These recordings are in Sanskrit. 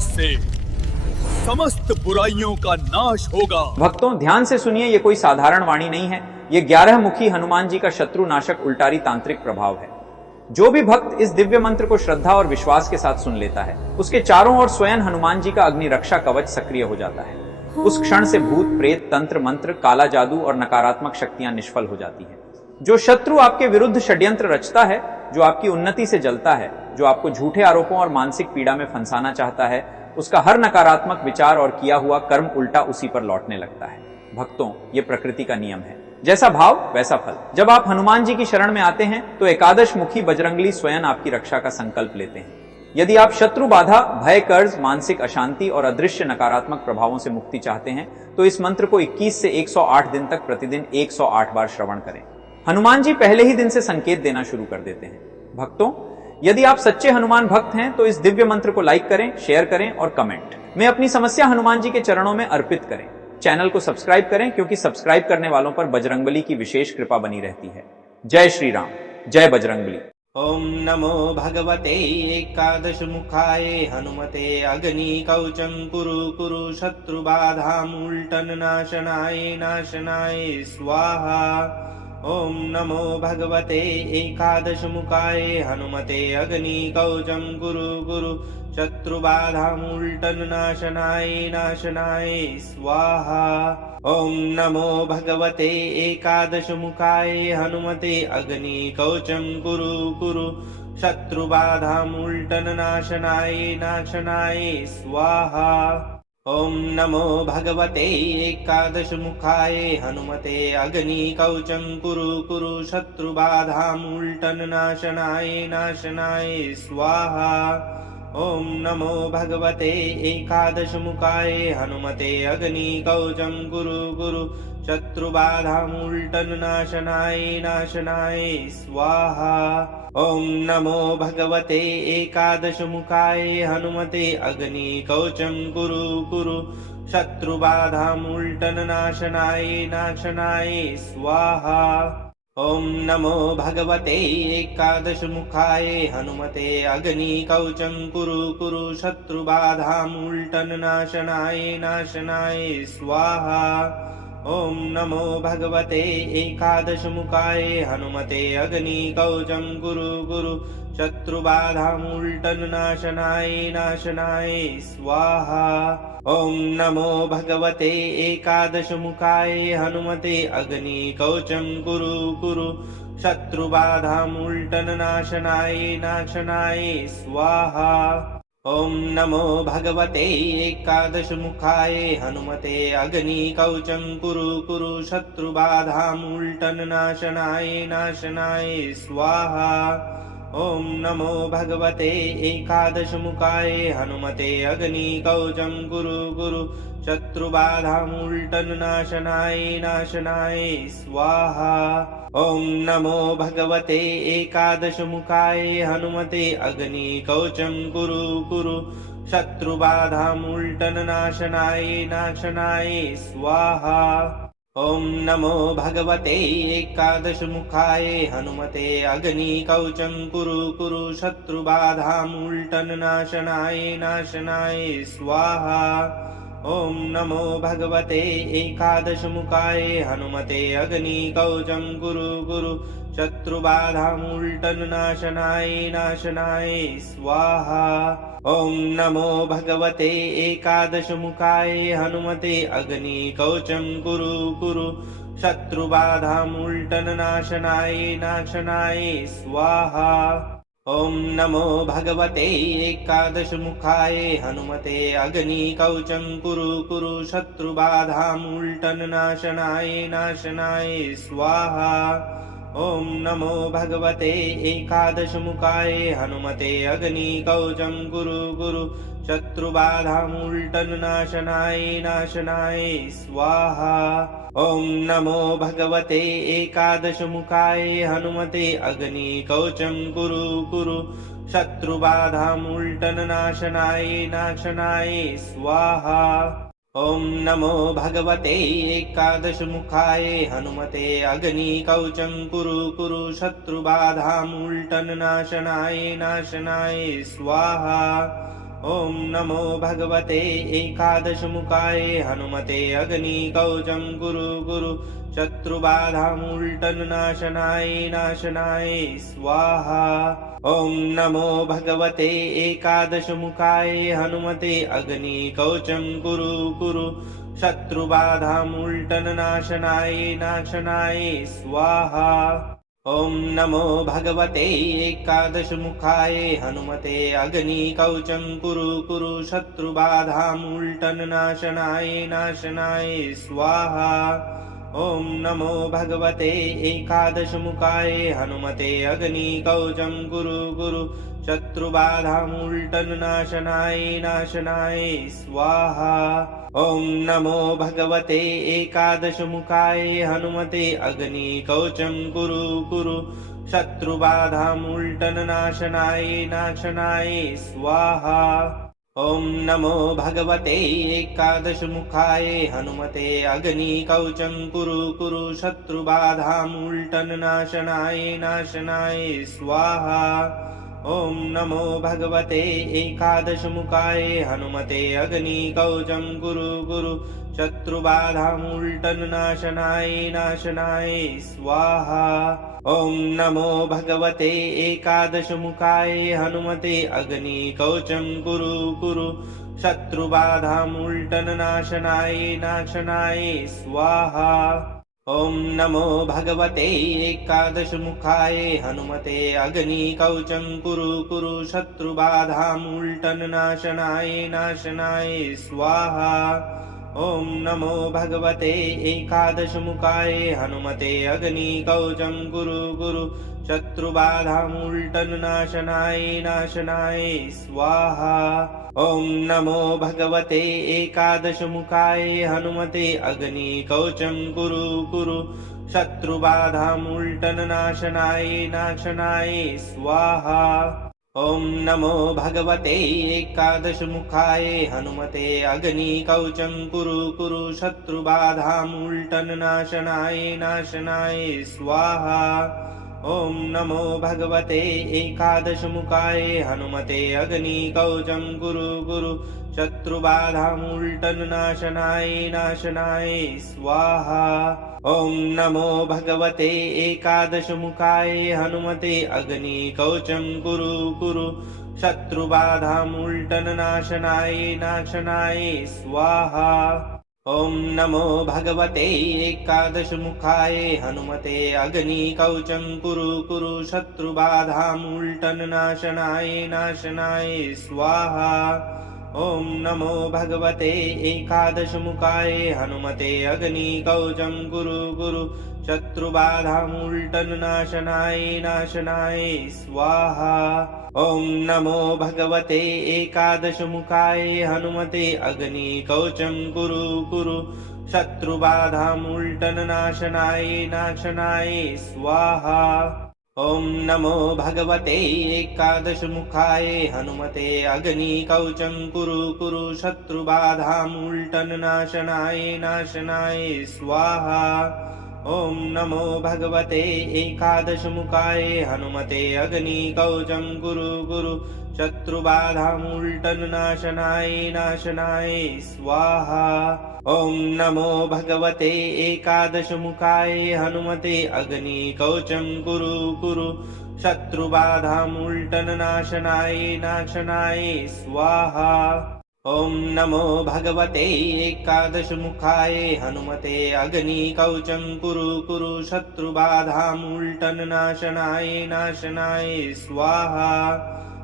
से समस्त बुराइयों का नाश होगा। भक्तों ध्यान से सुनिए, ये कोई साधारण वाणी नहीं है। ये 11 मुखी हनुमान जी का शत्रु नाशक उल्टारी तांत्रिक प्रभाव है। जो भी भक्त इस दिव्य मंत्र को श्रद्धा और विश्वास के साथ सुन लेता है, उसके चारों ओर स्वयं हनुमान जी का अग्नि रक्षा कवच सक्रिय हो जाता है। उस क्षण से भूत प्रेत तंत्र मंत्र काला जादू और नकारात्मक शक्तियां निष्फल हो जाती हैं। जो शत्रु आपके विरुद्ध षड्यंत्र रचता है, जो आपकी उन्नति से जलता है, जो आपको झूठे आरोपों और मानसिक पीड़ा में फंसाना चाहता है, उसका हर नकारात्मक विचार और किया हुआ कर्म उल्टा उसी पर लौटने लगता है। भक्तों, ये प्रकृति का नियम है, जैसा भाव वैसा फल। जब आप हनुमान जी की शरण में आते हैं तो एकादश मुखी बजरंगली स्वयं आपकी रक्षा का संकल्प लेते हैं। यदि आप शत्रु बाधा, भय, कर्ज, मानसिक अशांति और अदृश्य नकारात्मक प्रभावों से मुक्ति चाहते हैं तो इस मंत्र को 21 से 108 दिन तक प्रतिदिन 108 बार श्रवण करें। हनुमान जी पहले ही दिन से संकेत देना शुरू कर देते हैं। भक्तों, यदि आप सच्चे हनुमान भक्त हैं तो इस दिव्य मंत्र को लाइक करें, शेयर करें और कमेंट में अपनी समस्या हनुमान जी के चरणों में अर्पित करें। चैनल को सब्सक्राइब करें, क्योंकि सब्सक्राइब करने वालों पर बजरंगबली की विशेष कृपा बनी रहती है। जय श्री राम, जय बजरंगबली। ओम नमो भगवते एकादश मुखाय हनुमते अग्नि कवचं कुरु कुरु शत्रुबाधामूल्टन नाशनाय नाशनाय स्वाहा। ओम नमो भगवते एकादश मुखाय हनुमते अग्नि कवचं कुरु कुरु शत्रुबाधामूल्टन नाशनाय नाशनाय स्वाहा। ओम नमो भगवते एकादश मुखाय हनुमते अग्नि कवचं कुरु कुरु शत्रुबाधामूल्टन नाशनाय नाशनाय स्वाहा। ओम नमो भगवते एकादश मुखाय हनुमते अग्नि कवचं कुरु कुरु शत्रुबाधामूल्टन नाशनाय नाशनाय स्वाहा। ओम नमो भगवते एकादश मुखाय हनुमते अग्नि कवचं कुरु कुरु शत्रुबाधामूल्टन नाशनाय नाशनाय स्वाहा। ओम नमो भगवते एकादश मुखाय हनुमते अग्नि कवचं कुरु कुरु शत्रुबाधामूल्टन नाशनाय नाशनाय स्वाहा। ओम नमो भगवते एकादश मुखाय हनुमते अग्नि कवचं कुरु कुरु शत्रुबाधामूल्टन नाशनाय नाशनाय स्वाहा। ओम नमो भगवते एकादश मुखाय हनुमते अग्नि कवचं कुरु कुरु शत्रुबाधामूल्टन नाशनाय नाशनाय स्वाहा। ओम नमो भगवते एकादश मुखाय हनुमते अग्नि कवचं कुरु कुरु शत्रुबाधामूल्टन नाशनाय नाशनाय स्वाहा। ओम नमो भगवते एकादश मुखाय हनुमते अग्नि कवचं कुरु कुरु शत्रुबाधामूल्टन नाशनाय नाशनाय स्वाहा। ओम नमो भगवते एकादश मुखाय हनुमते अग्नि कवचं कुरु कुरु शत्रुबाधामूल्टन नाशनाय नाशनाय स्वाहा। ओम नमो भगवते एकादश मुखाय हनुमते अग्नि कवचं कुरु कुरु शत्रुबाधामूल्टन नाशनाय नाशनाय स्वाहा। ओम नमो भगवते एकादश मुखाय हनुमते अग्नि कवचं कुरु कुरु शत्रुबाधामूल्टन नाशनाय नाशनाय स्वाहा। ओम नमो भगवते एकादश मुखाय हनुमते अग्नि कवचं कुरु कुरु शत्रुबाधामूल्टन नाशनाय नाशनाय स्वाहा। ओम नमो भगवते एकादश मुखाय हनुमते अग्नि कवचं कुरु कुरु शत्रुबाधामूल्टन नाशनाय नाशनाय स्वाहा। ओम नमो भगवते एकादश मुखाय हनुमते अग्नि कवचं कुरु कुरु शत्रुबाधामूल्टन नाशनाय नाशनाय स्वाहा। ओम नमो भगवते एकादश मुखाय हनुमते अग्नि कवचं कुरु कुरु शत्रुबाधामूल्टन नाशनाय नाशनाय स्वाहा। ओम नमो भगवते एकादश मुखाय हनुमते अग्नि कवचं कुरु कुरु शत्रुबाधामूल्टन नाशनाय नाशनाय स्वाहा। ओम नमो भगवते एकादश मुखाय हनुमते अग्नि कवचं कुरु कुरु शत्रुबाधामूल्टन नाशनाय नाशनाय स्वाहा। ॐ नमो भगवते एकादशमुखाय हनुमते अग्निकवचं कुरु कुरु शत्रुबाधामुल्टननाशनाय नाशनाय स्वाहा। ॐ नमो भगवते एकादशमुखाय हनुमते अग्निकवचं कुरु कुरु शत्रुबाधामुल्टननाशनाय नाशनाय स्वाहा। ॐ नमो भगवते एकादशमुखाय हनुमते अग्निकवचं कुरु कुरु शत्रुबाधामुल्टननाशनाय नाशनाय स्वाहा। ॐ नमो भगवते एकादशमुखाय हनुमते अग्निकवचं कुरु कुरु शत्रुबाधामुल्टननाशनाय नाशनाय स्वाहा। ॐ नमो भगवते एकादशमुखाय हनुमते अग्निकवचं कुरु कुरु शत्रुबाधामुल्टननाशनाय नाशनाय स्वाहा। ॐ नमो भगवते एकादशमुखाय हनुमते अग्निकवचं कुरु कुरु शत्रुबाधामुल्टननाशनाय नाशनाय स्वाहा। ॐ नमो भगवते एकादशमुखाय हनुमते अग्निकवचं कुरु कुरु शत्रुबाधामुल्टननाशनाय नाशनाय स्वाहा। ॐ नमो भगवते एकादशमुखाय हनुमते अग्निकवचं कुरु कुरु शत्रुबाधामुल्टननाशनाय नाशनाय स्वाहा। ॐ नमो भगवते एकादशमुखाय हनुमते अग्निकवचं कुरु कुरु शत्रुबाधामुल्टननाशनाय नाशनाय स्वाहा। ॐ नमो भगवते एकादशमुखाय हनुमते अग्निकवचं कुरु कुरु शत्रुबाधामुल्टननाशनाय नाशनाय स्वाहा। ॐ नमो भगवते एकादशमुखाय हनुमते अग्निकवचं कुरु कुरु शत्रुबाधामुल्टननाशनाय नाशनाय स्वाहा। ॐ नमो भगवते एकादशमुखाय हनुमते अग्निकवचं कुरु कुरु शत्रुबाधामुल्टननाशनाय नाशनाय स्वाहा। ॐ नमो भगवते एकादशमुखाय हनुमते अग्निकवचं कुरु कुरु शत्रुबाधामुल्टननाशनाय नाशनाय स्वाहा। ॐ नमो भगवते एकादशमुखाय हनुमते अग्निकवचं कुरु कुरु शत्रुबाधामुल्टननाशनाय नाशनाय स्वाहा। ॐ नमो भगवते एकादशमुखाय हनुमते अग्निकवचं कुरु कुरु शत्रुबाधामुल्टननाशनाय नाशनाय स्वाहा। ॐ नमो भगवते एकादशमुखाय हनुमते अग्निकवचं कुरु कुरु शत्रुबाधामुल्टननाशनाय नाशनाय स्वाहा। ॐ नमो भगवते एकादशमुखाय हनुमते अग्निकवचं कुरु कुरु शत्रुबाधामुल्टननाशनाय नाशनाय स्वाहा। ॐ नमो भगवते एकादशमुखाय हनुमते अग्निकवचं कुरु कुरु शत्रुबाधामुल्टननाशनाय नाशनाय स्वाहा। ॐ नमो भगवते एकादशमुखाय हनुमते अग्निकवचं कुरु कुरु शत्रुबाधामुल्टननाशनाय नाशनाय स्वाहा। ॐ नमो भगवते एकादशमुखाय हनुमते अग्निकवचं कुरु कुरु शत्रुबाधामुल्टननाशनाय नाशनाय स्वाहा। ॐ नमो भगवते एकादशमुखाय हनुमते अग्निकवचं कुरु कुरु शत्रुबाधामुल्टननाशनाय नाशनाय स्वाहा।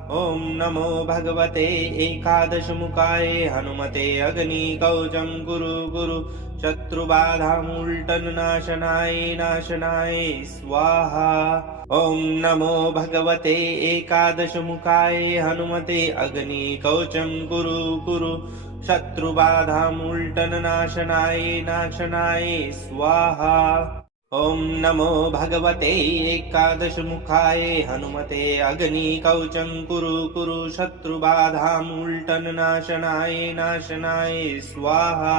ॐ नमो भगवते एकादशमुखाय हनुमते अग्निकवचं कुरु कुरु शत्रुबाधामुल्टननाशनाय नाशनाय स्वाहा। ॐ नमो भगवते एकादशमुखाय हनुमते अग्निकवचं कुरु कुरु शत्रुबाधामुल्टननाशनाय नाशनाय स्वाहा। ॐ नमो भगवते एकादशमुखाय हनुमते अग्निकवचं कुरु कुरु शत्रुबाधामुल्टननाशनाय नाशनाय स्वाहा।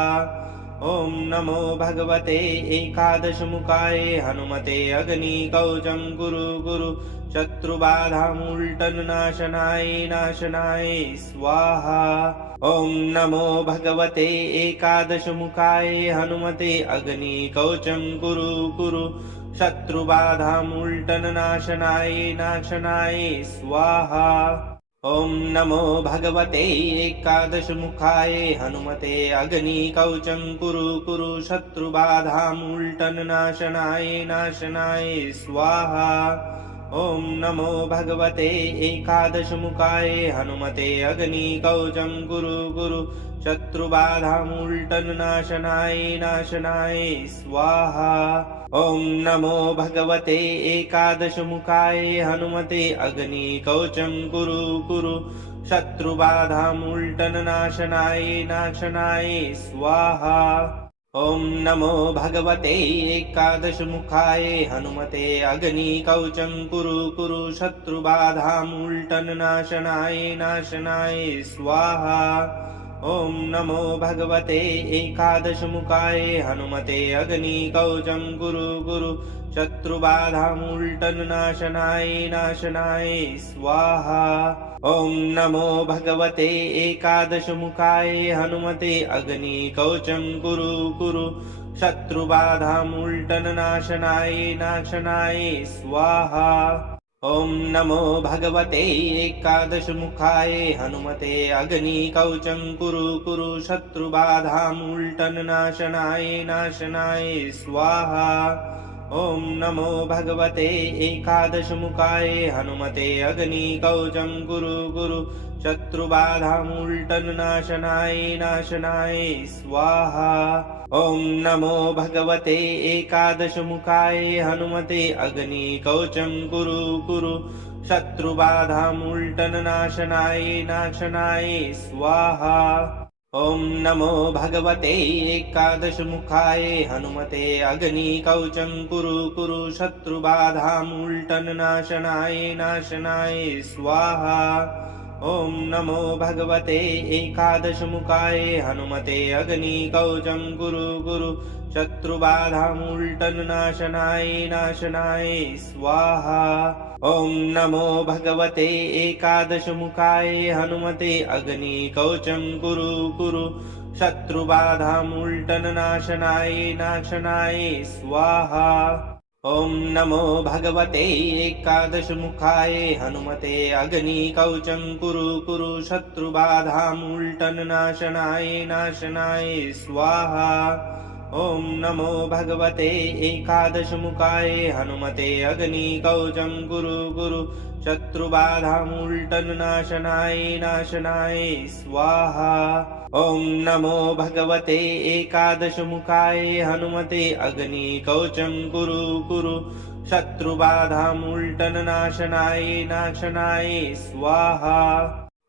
ॐ नमो भगवते एकादशमुखाय हनुमते अग्निकवचं कुरु कुरु शत्रुबाधामुल्टननाशनाय नाशनाय स्वाहा। ॐ नमो भगवते एकादशमुखाय हनुमते अग्निकवचं कुरु कुरु शत्रुबाधामुल्टननाशनाय नाशनाय स्वाहा। ॐ नमो भगवते एकादशमुखाय हनुमते अग्निकवचं कुरु कुरु शत्रुबाधामुल्टननाशनाय नाशनाय स्वाहा। ॐ नमो भगवते एकादशमुखाय हनुमते अग्निकवचं कुरु कुरु शत्रुबाधामुल्टननाशनाय नाशनाय स्वाहा। ॐ नमो भगवते एकादशमुखाय हनुमते अग्निकवचं कुरु कुरु शत्रुबाधामुल्टननाशनाय नाशनाय स्वाहा। ॐ नमो भगवते एकादशमुखाय हनुमते अग्निकवचं कुरु कुरु शत्रुबाधामुल्टननाशनाय नाशनाय स्वाहा। ॐ नमो भगवते एकादशमुखाय हनुमते अग्निकवचं कुरु कुरु शत्रुबाधामुल्टननाशनाय नाशनाय स्वाहा। ॐ नमो भगवते एकादशमुखाय हनुमते अग्निकवचं कुरु कुरु शत्रुबाधामुल्टननाशनाय नाशनाय स्वाहा। ॐ नमो भगवते एकादशमुखाय हनुमते अग्निकवचं कुरु कुरु शत्रुबाधामुल्टननाशनाय नाशनाय स्वाहा। ॐ नमो भगवते एकादशमुखाय हनुमते अग्निकवचं कुरु कुरु शत्रुबाधामुल्टननाशनाय नाशनाय स्वाहा। ॐ नमो भगवते एकादशमुखाय हनुमते अग्निकवचं कुरु कुरु शत्रुबाधामुल्टननाशनाय नाशनाय स्वाहा। ॐ नमो भगवते एकादशमुखाय हनुमते अग्निकवचं कुरु कुरु शत्रुबाधामुल्टननाशनाय नाशनाय स्वाहा। ॐ नमो भगवते एकादशमुखाय हनुमते अग्निकवचं कुरु कुरु शत्रुबाधामुल्टननाशनाय नाशनाय स्वाहा। ॐ नमो भगवते एकादशमुखाय हनुमते अग्निकवचं कुरु कुरु शत्रुबाधामुल्टननाशनाय नाशनाय स्वाहा। ॐ नमो भगवते एकादशमुखाय हनुमते अग्निकवचं कुरु कुरु शत्रुबाधामुल्टननाशनाय नाशनाय स्वाहा। ॐ नमो भगवते एकादशमुखाय हनुमते अग्निकवचं कुरु कुरु शत्रुबाधामुल्टननाशनाय नाशनाय स्वाहा। ॐ नमो भगवते एकादशमुखाय हनुमते अग्निकवचं कुरु कुरु शत्रुबाधामुल्टननाशनाय नाशनाय स्वाहा।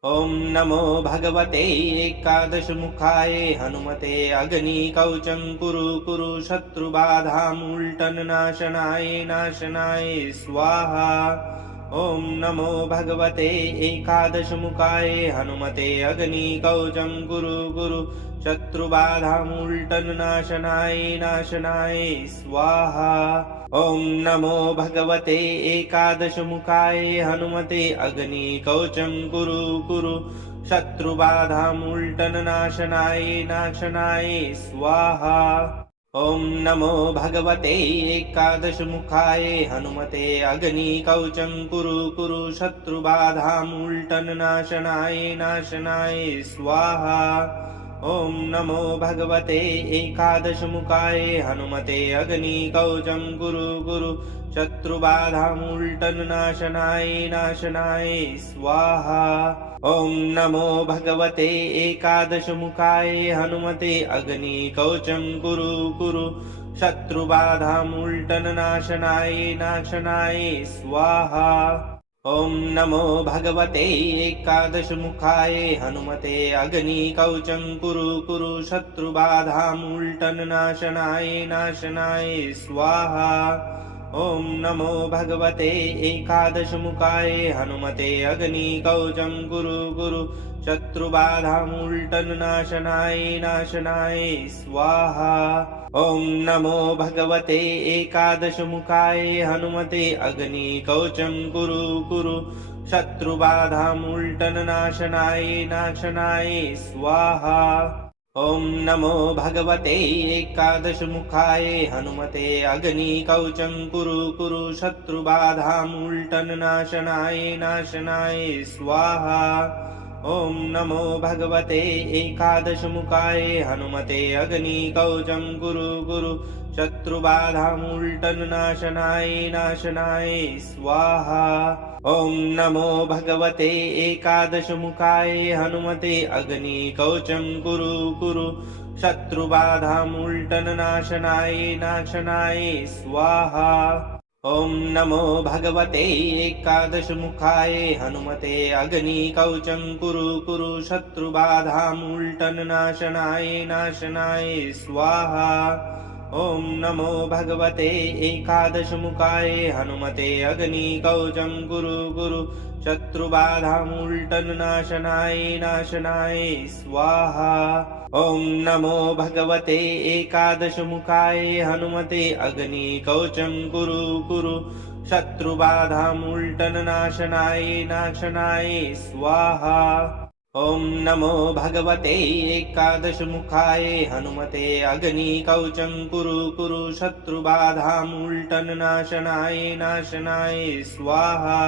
ॐ नमो भगवते एकादशमुखाय हनुमते अग्निकवचं कुरु कुरु शत्रुबाधामुल्टननाशनाय नाशनाय स्वाहा। ॐ नमो भगवते एकादशमुखाय हनुमते अग्निकवचं कुरु कुरु शत्रुबाधामुल्टननाशनाय नाशनाय स्वाहा। ॐ नमो भगवते एकादशमुखाय हनुमते अग्निकवचं कुरु कुरु शत्रुबाधामुल्टननाशनाय नाशनाय स्वाहा। ॐ नमो भगवते एकादशमुखाय हनुमते अग्निकवचं कुरु कुरु शत्रुबाधामुल्टननाशनाय नाशनाय स्वाहा। ॐ नमो भगवते एकादशमुखाय हनुमते अग्निकवचं कुरु कुरु शत्रुबाधामुल्टननाशनाय नाशनाय स्वाहा। ॐ नमो भगवते एकादशमुखाय हनुमते अग्निकवचं कुरु कुरु शत्रुबाधामुल्टननाशनाय नाशनाय स्वाहा। ॐ नमो भगवते एकादशमुखाय हनुमते अग्निकवचं कुरु कुरु शत्रुबाधामुल्टननाशनाय नाशनाय स्वाहा। ॐ नमो भगवते एकादशमुखाय हनुमते अग्निकवचं कुरु कुरु शत्रुबाधामुल्टननाशनाय नाशनाय स्वाहा। ॐ नमो भगवते एकादशमुखाय हनुमते अग्निकवचं कुरु कुरु शत्रुबाधामुल्टननाशनाय नाशनाय स्वाहा। ॐ नमो भगवते एकादशमुखाय हनुमते अग्निकवचं कुरु कुरु शत्रुबाधामुल्टननाशनाय नाशनाय स्वाहा। ॐ नमो भगवते एकादशमुखाय हनुमते अग्निकवचं कुरु कुरु शत्रुबाधामुल्टननाशनाय नाशनाय स्वाहा। ॐ नमो भगवते एकादशमुखाय हनुमते अग्निकवचं कुरु कुरु शत्रुबाधामुल्टननाशनाय नाशनाय स्वाहा। ॐ नमो भगवते एकादशमुखाय हनुमते अग्निकवचं कुरु कुरु शत्रुबाधामुल्टननाशनाय नाशनाय स्वाहा। ॐ नमो भगवते एकादशमुखाय हनुमते अग्निकवचं कुरु कुरु शत्रुबाधामुल्टननाशनाय नाशनाय स्वाहा। ॐ नमो भगवते एकादशमुखाय हनुमते अग्निकवचं कुरु कुरु शत्रुबाधामुल्टननाशनाय नाशनाय स्वाहा। ॐ नमो भगवते एकादशमुखाय हनुमते अग्निकवचं कुरु कुरु शत्रुबाधामुल्टननाशनाय नाशनाय स्वाहा।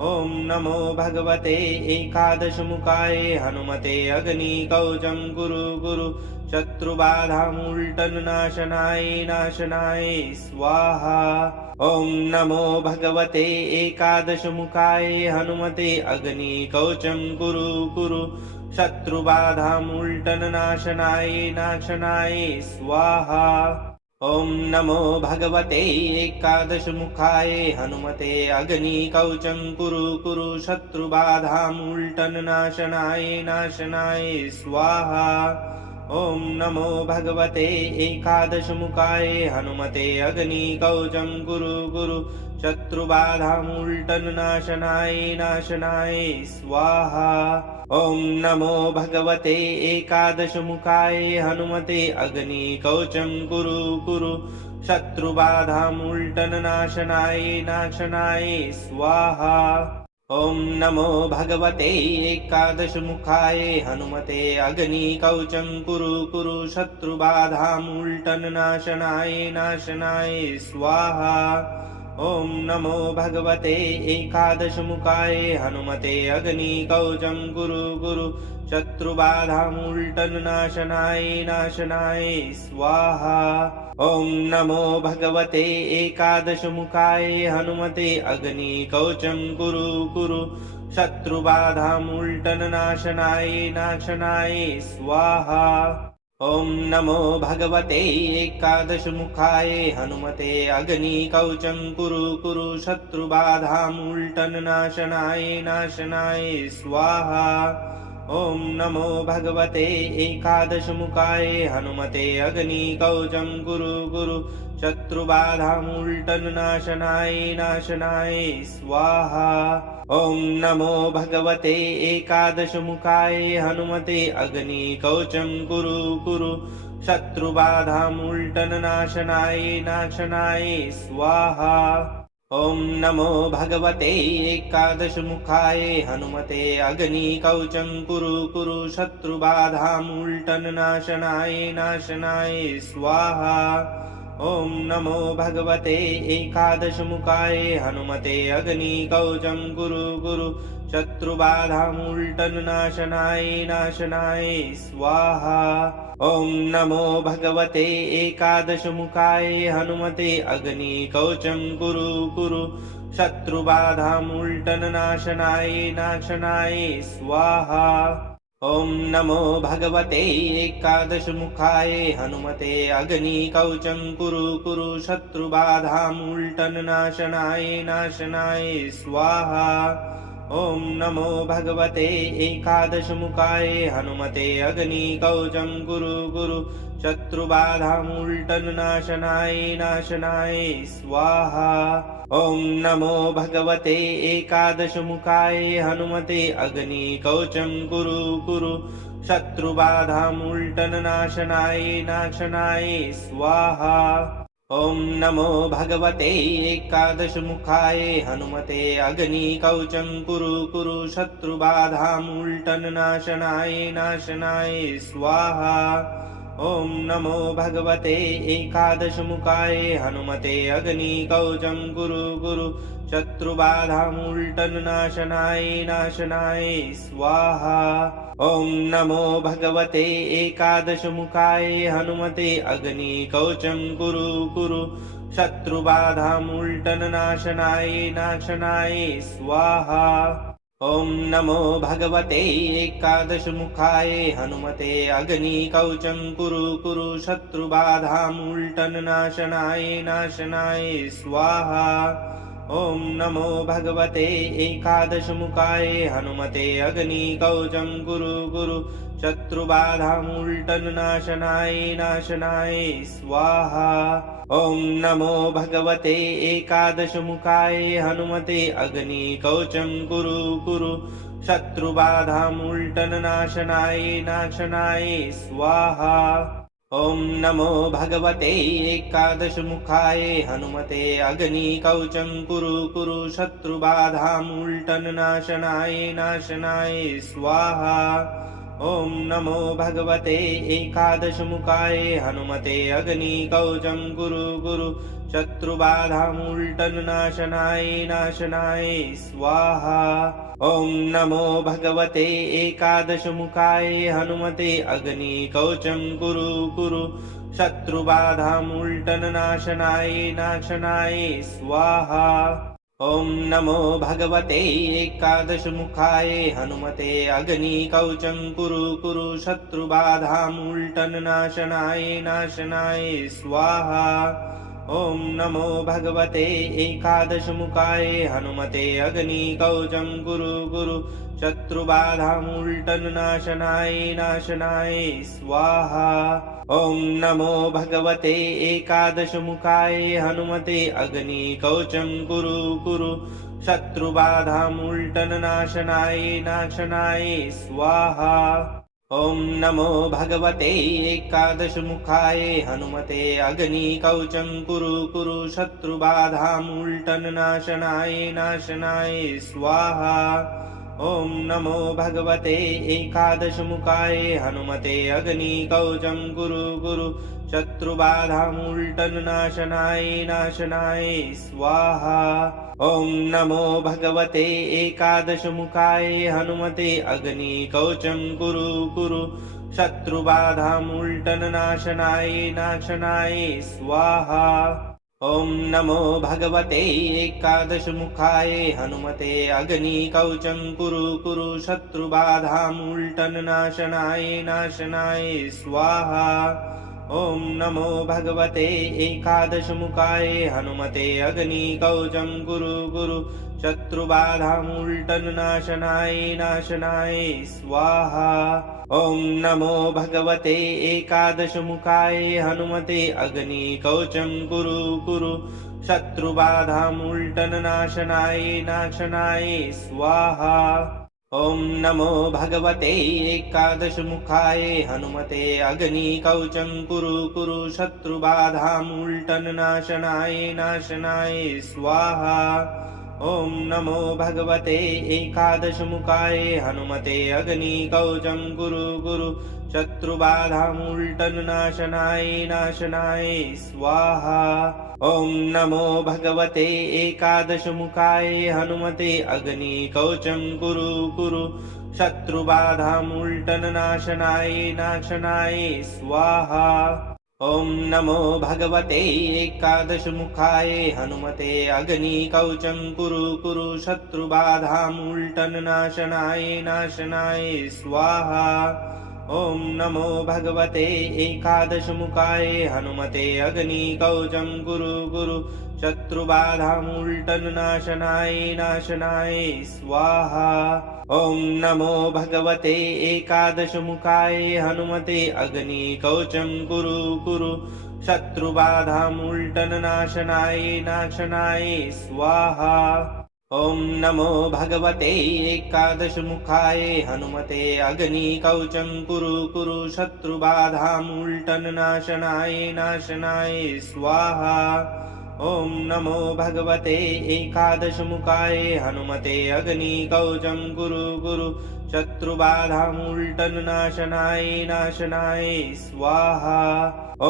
ॐ नमो भगवते एकादशमुखाय हनुमते अग्निकवचं कुरु कुरु शत्रुबाधामुल्टननाशनाय नाशनाय स्वाहा। ॐ नमो भगवते एकादशमुखाय हनुमते अग्निकवचं कुरु कुरु शत्रुबाधामुल्टननाशनाय नाशनाय स्वाहा। ॐ नमो भगवते एकादशमुखाय हनुमते अग्निकवचं कुरु कुरु शत्रुबाधामुल्टननाशनाय नाशनाय स्वाहा। ॐ नमो भगवते एकादशमुखाय हनुमते अग्निकवचं कुरु कुरु शत्रुबाधामुल्टननाशनाय नाशनाय स्वाहा। ॐ नमो भगवते एकादशमुखाय हनुमते अग्निकवचं कुरु कुरु शत्रुबाधामुल्टननाशनाय नाशनाय स्वाहा। ॐ नमो भगवते एकादशमुखाय हनुमते अग्निकवचं कुरु कुरु शत्रुबाधामुल्टननाशनाय नाशनाय स्वाहा। ॐ नमो भगवते एकादशमुखाय हनुमते अग्निकवचं कुरु कुरु शत्रुबाधामुल्टननाशनाय नाशनाय स्वाहा। ॐ नमो भगवते एकादशमुखाय हनुमते अग्निकवचं कुरु कुरु शत्रुबाधामुल्टननाशनाय नाशनाय स्वाहा। ॐ नमो भगवते एकादशमुखाय हनुमते अग्निकवचं कुरु कुरु शत्रुबाधामुल्टननाशनाय नाशनाय स्वाहा। ॐ नमो भगवते एकादशमुखाय हनुमते अग्निकवचं कुरु कुरु शत्रुबाधामुल्टननाशनाय नाशनाय स्वाहा। ॐ नमो भगवते एकादशमुखाय हनुमते अग्निकवचं कुरु कुरु शत्रुबाधामुल्टननाशनाय नाशनाय स्वाहा। ॐ नमो भगवते एकादशमुखाय हनुमते अग्निकवचं कुरु कुरु शत्रुबाधामुल्टननाशनाय नाशनाय स्वाहा। ॐ नमो भगवते एकादशमुखाय हनुमते अग्निकवचं कुरु कुरु शत्रुबाधामुल्टननाशनाय नाशनाय स्वाहा। ॐ नमो भगवते एकादशमुखाय हनुमते अग्निकवचं कुरु कुरु शत्रुबाधामुल्टननाशनाय नाशनाय स्वाहा। ॐ नमो भगवते एकादशमुखाय हनुमते अग्निकवचं कुरु कुरु शत्रुबाधामुल्टननाशनाय नाशनाय स्वाहा। ॐ नमो भगवते एकादशमुखाय हनुमते अग्निकवचं कुरु कुरु शत्रुबाधामूल्टननाशनाय नाशनाय स्वाहा। ॐ नमो भगवते एकादशमुखाय हनुमते अग्निकवचं कुरु कुरु शत्रुबाधामूल्टननाशनाय नाशनाय स्वाहा। ॐ नमो भगवते एकादशमुखाय हनुमते अग्निकवचं कुरु कुरु शत्रुबाधामूल्टननाशनाय नाशनाय स्वाहा। ॐ नमो भगवते एकादशमुखाय हनुमते अग्निकवचं कुरु कुरु शत्रुबाधामूल्टननाशनाय नाशनाय स्वाहा। ॐ नमो भगवते एकादशमुखाय हनुमते अग्निकवचं कुरु कुरु शत्रुबाधामूल्टननाशनाय नाशनाय स्वाहा। ॐ नमो भगवते एकादशमुखाय हनुमते अग्निकवचं कुरु कुरु शत्रुबाधामूल्टननाशनाय नाशनाय स्वाहा। ॐ नमो भगवते एकादशमुखाय हनुमते अग्निकवचं कुरु कुरु शत्रुबाधामूल्टननाशनाय नाशनाय स्वाहा। ॐ नमो भगवते एकादशमुखाय हनुमते अग्निकवचं कुरु कुरु शत्रुबाधामूल्टननाशनाय नाशनाय स्वाहा। ॐ नमो भगवते एकादशमुखाय हनुमते अग्निकवचं कुरु कुरु शत्रुबाधामूल्टननाशनाय नाशनाय स्वाहा। ॐ नमो भगवते एकादशमुखाय हनुमते अग्निकवचं कुरु कुरु शत्रुबाधामूल्टननाशनाय नाशनाय स्वाहा। ॐ नमो भगवते एकादशमुखाय हनुमते अग्निकवचं कुरु कुरु शत्रुबाधामूल्टननाशनाय नाशनाय स्वाहा। ॐ नमो भगवते एकादशमुखाय हनुमते अग्निकवचं कुरु कुरु शत्रुबाधामूल्टननाशनाय नाशनाय स्वाहा। ॐ नमो भगवते एकादशमुखाय हनुमते अग्निकवचं कुरु कुरु शत्रुबाधामूल्टननाशनाय नाशनाय स्वाहा। ॐ नमो भगवते एकादशमुखाय हनुमते अग्निकवचं कुरु कुरु शत्रुबाधामूल्टननाशनाय नाशनाय स्वाहा। ॐ नमो भगवते एकादशमुखाय हनुमते अग्निकवचं कुरु कुरु शत्रुबाधामूल्टननाशनाय नाशनाय स्वाहा। ॐ नमो भगवते एकादशमुखाय हनुमते अग्निकवचं कुरु कुरु शत्रुबाधामूल्टननाशनाय नाशनाय स्वाहा। ॐ नमो भगवते एकादशमुखाय हनुमते अग्निकवचं कुरु कुरु शत्रुबाधामूल्टननाशनाय नाशनाय स्वाहा। ॐ नमो भगवते एकादशमुखाय हनुमते अग्निकवचं कुरु कुरु शत्रुबाधामूल्टननाशनाय नाशनाय स्वाहा। ॐ नमो भगवते एकादशमुखाय हनुमते अग्निकवचं कुरु कुरु शत्रुबाधामूल्टननाशनाय नाशनाय स्वाहा। ॐ नमो भगवते एकादशमुखाय हनुमते अग्निकवचं कुरु कुरु शत्रुबाधामूल्टननाशनाय नाशनाय स्वाहा। ॐ नमो भगवते एकादशमुखाय हनुमते अग्निकवचं कुरु कुरु शत्रुबाधामूल्टननाशनाय नाशनाय स्वाहा। ॐ नमो भगवते एकादशमुखाय हनुमते अग्निकवचं कुरु कुरु शत्रुबाधामूल्टननाशनाय नाशनाय स्वाहा। ॐ नमो भगवते एकादशमुखाय हनुमते अग्निकवचं कुरु कुरु शत्रुबाधामूल्टननाशनाय नाशनाय स्वाहा। ॐ नमो भगवते एकादशमुखाय हनुमते अग्निकवचं कुरु कुरु शत्रुबाधामूल्टननाशनाय नाशनाय स्वाहा। ॐ नमो भगवते एकादशमुखाय हनुमते अग्निकवचं कुरु कुरु शत्रुबाधामुल्टननाशनाय नाशनाय स्वाहा। ॐ नमो भगवते एकादशमुखाय हनुमते अग्निकवचं कुरु कुरु शत्रुबाधामुल्टननाशनाय नाशनाय स्वाहा। ॐ नमो भगवते एकादशमुखाय हनुमते अग्निकवचं कुरु कुरु शत्रुबाधामुल्टननाशनाय नाशनाय स्वाहा। ॐ नमो भगवते एकादशमुखाय हनुमते अग्निकवचं कुरु कुरु शत्रुबाधामुल्टननाशनाय नाशनाय स्वाहा। ॐ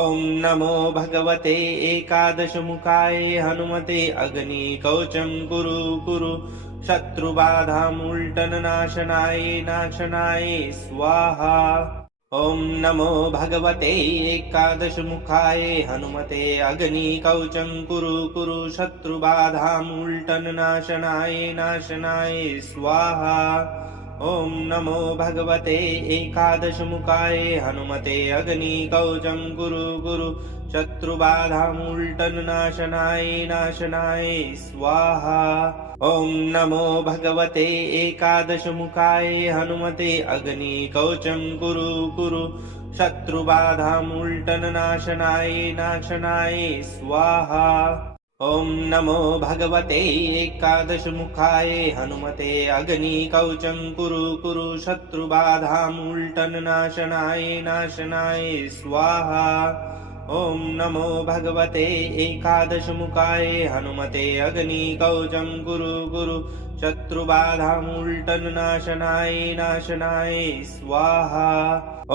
नमो भगवते एकादशमुखाय हनुमते अग्निकवचं कुरु कुरु शत्रुबाधामुल्टननाशनाय नाशनाय स्वाहा। ॐ नमो भगवते एकादशमुखाय हनुमते अग्निकवचं कुरु कुरु शत्रुबाधामुल्टननाशनाय नाशनाय स्वाहा। ॐ नमो भगवते एकादशमुखाय हनुमते अग्निकवचं कुरु कुरु शत्रुबाधामुल्टननाशनाय नाशनाय स्वाहा। ॐ नमो भगवते एकादशमुखाय हनुमते अग्निकवचं कुरु कुरु शत्रुबाधामुल्टननाशनाय नाशनाय स्वाहा। ॐ नमो भगवते एकादशमुखाय हनुमते अग्निकवचं कुरु कुरु शत्रुबाधामुल्टननाशनाय नाशनाय स्वाहा। ॐ नमो भगवते एकादशमुखाय हनुमते अग्निकवचं कुरु कुरु शत्रुबाधामुल्टननाशनाय नाशनाय स्वाहा। ॐ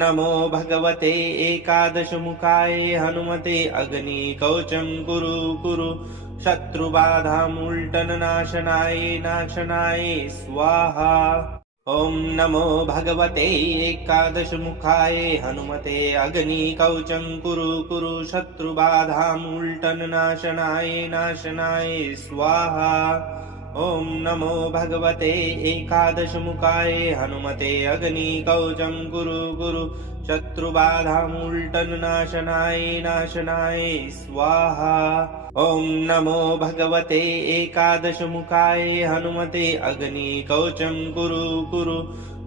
नमो भगवते एकादशमुखाय हनुमते अग्निकवचं कुरु कुरु शत्रुबाधामुल्टननाशनाय नाशनाय स्वाहा। ॐ नमो भगवते एकादशमुखाय हनुमते अग्निकवचं कुरु कुरु शत्रुबाधामुल्टननाशनाय नाशनाय स्वाहा। ॐ नमो भगवते एकादशमुखाय हनुमते अग्निकवचं कुरु कुरु शत्रुबाधामुल्टननाशनाय नाशनाय स्वाहा। ॐ नमो भगवते एकादशमुखाय हनुमते अग्निकवचं कुरु कुरु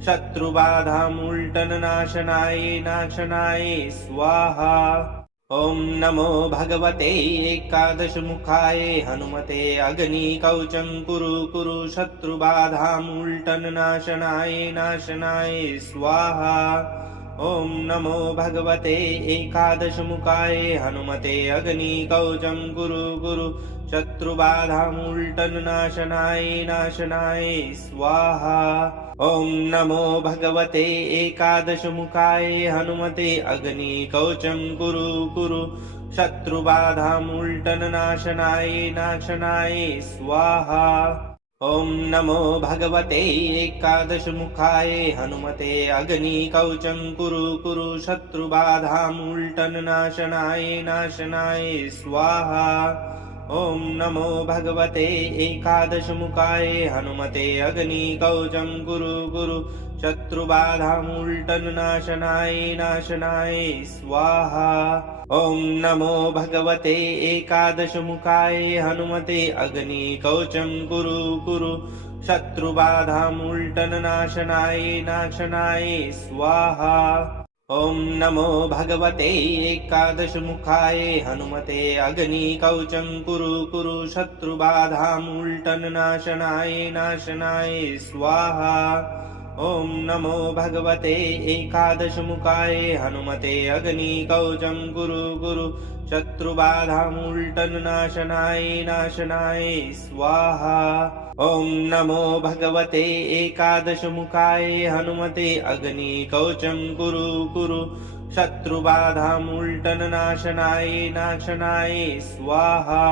शत्रुबाधामुल्टननाशनाय नाशनाय स्वाहा। ॐ नमो भगवते एकादशमुखाय हनुमते अग्निकवचं कुरु कुरु शत्रुबाधामुल्टननाशनाय नाशनाय स्वाहा। ॐ नमो भगवते एकादशमुखाय हनुमते अग्निकवचं कुरु कुरु शत्रुबाधामुल्टननाशनाय नाशनाय स्वाहा। ॐ नमो भगवते एकादशमुखाय हनुमते अग्निकवचं कुरु कुरु शत्रुबाधामुल्टननाशनाय नाशनाय स्वाहा। ॐ नमो भगवते एकादशमुखाय हनुमते अग्निकवचं कुरु कुरु शत्रुबाधामुल्टननाशनाय नाशनाय स्वाहा। ॐ नमो भगवते एकादशमुखाय हनुमते अग्निकवचं कुरु कुरु शत्रुबाधामुल्टननाशनाय नाशनाय स्वाहा। ॐ नमो भगवते एकादशमुखाय हनुमते अग्निकवचं कुरु कुरु शत्रुबाधामुल्टननाशनाय नाशनाय स्वाहा। ॐ नमो भगवते एकादशमुखाय हनुमते अग्निकवचं कुरु कुरु शत्रुबाधामुल्टननाशनाय नाशनाय स्वाहा। ॐ नमो भगवते एकादशमुखाय हनुमते अग्निकवचं कुरु कुरु शत्रुबाधामुल्टननाशनाय नाशनाय स्वाहा। ॐ नमो भगवते एकादशमुखाय हनुमते अग्निकवचं कुरु कुरु शत्रुबाधामुल्टननाशनाय नाशनाय स्वाहा।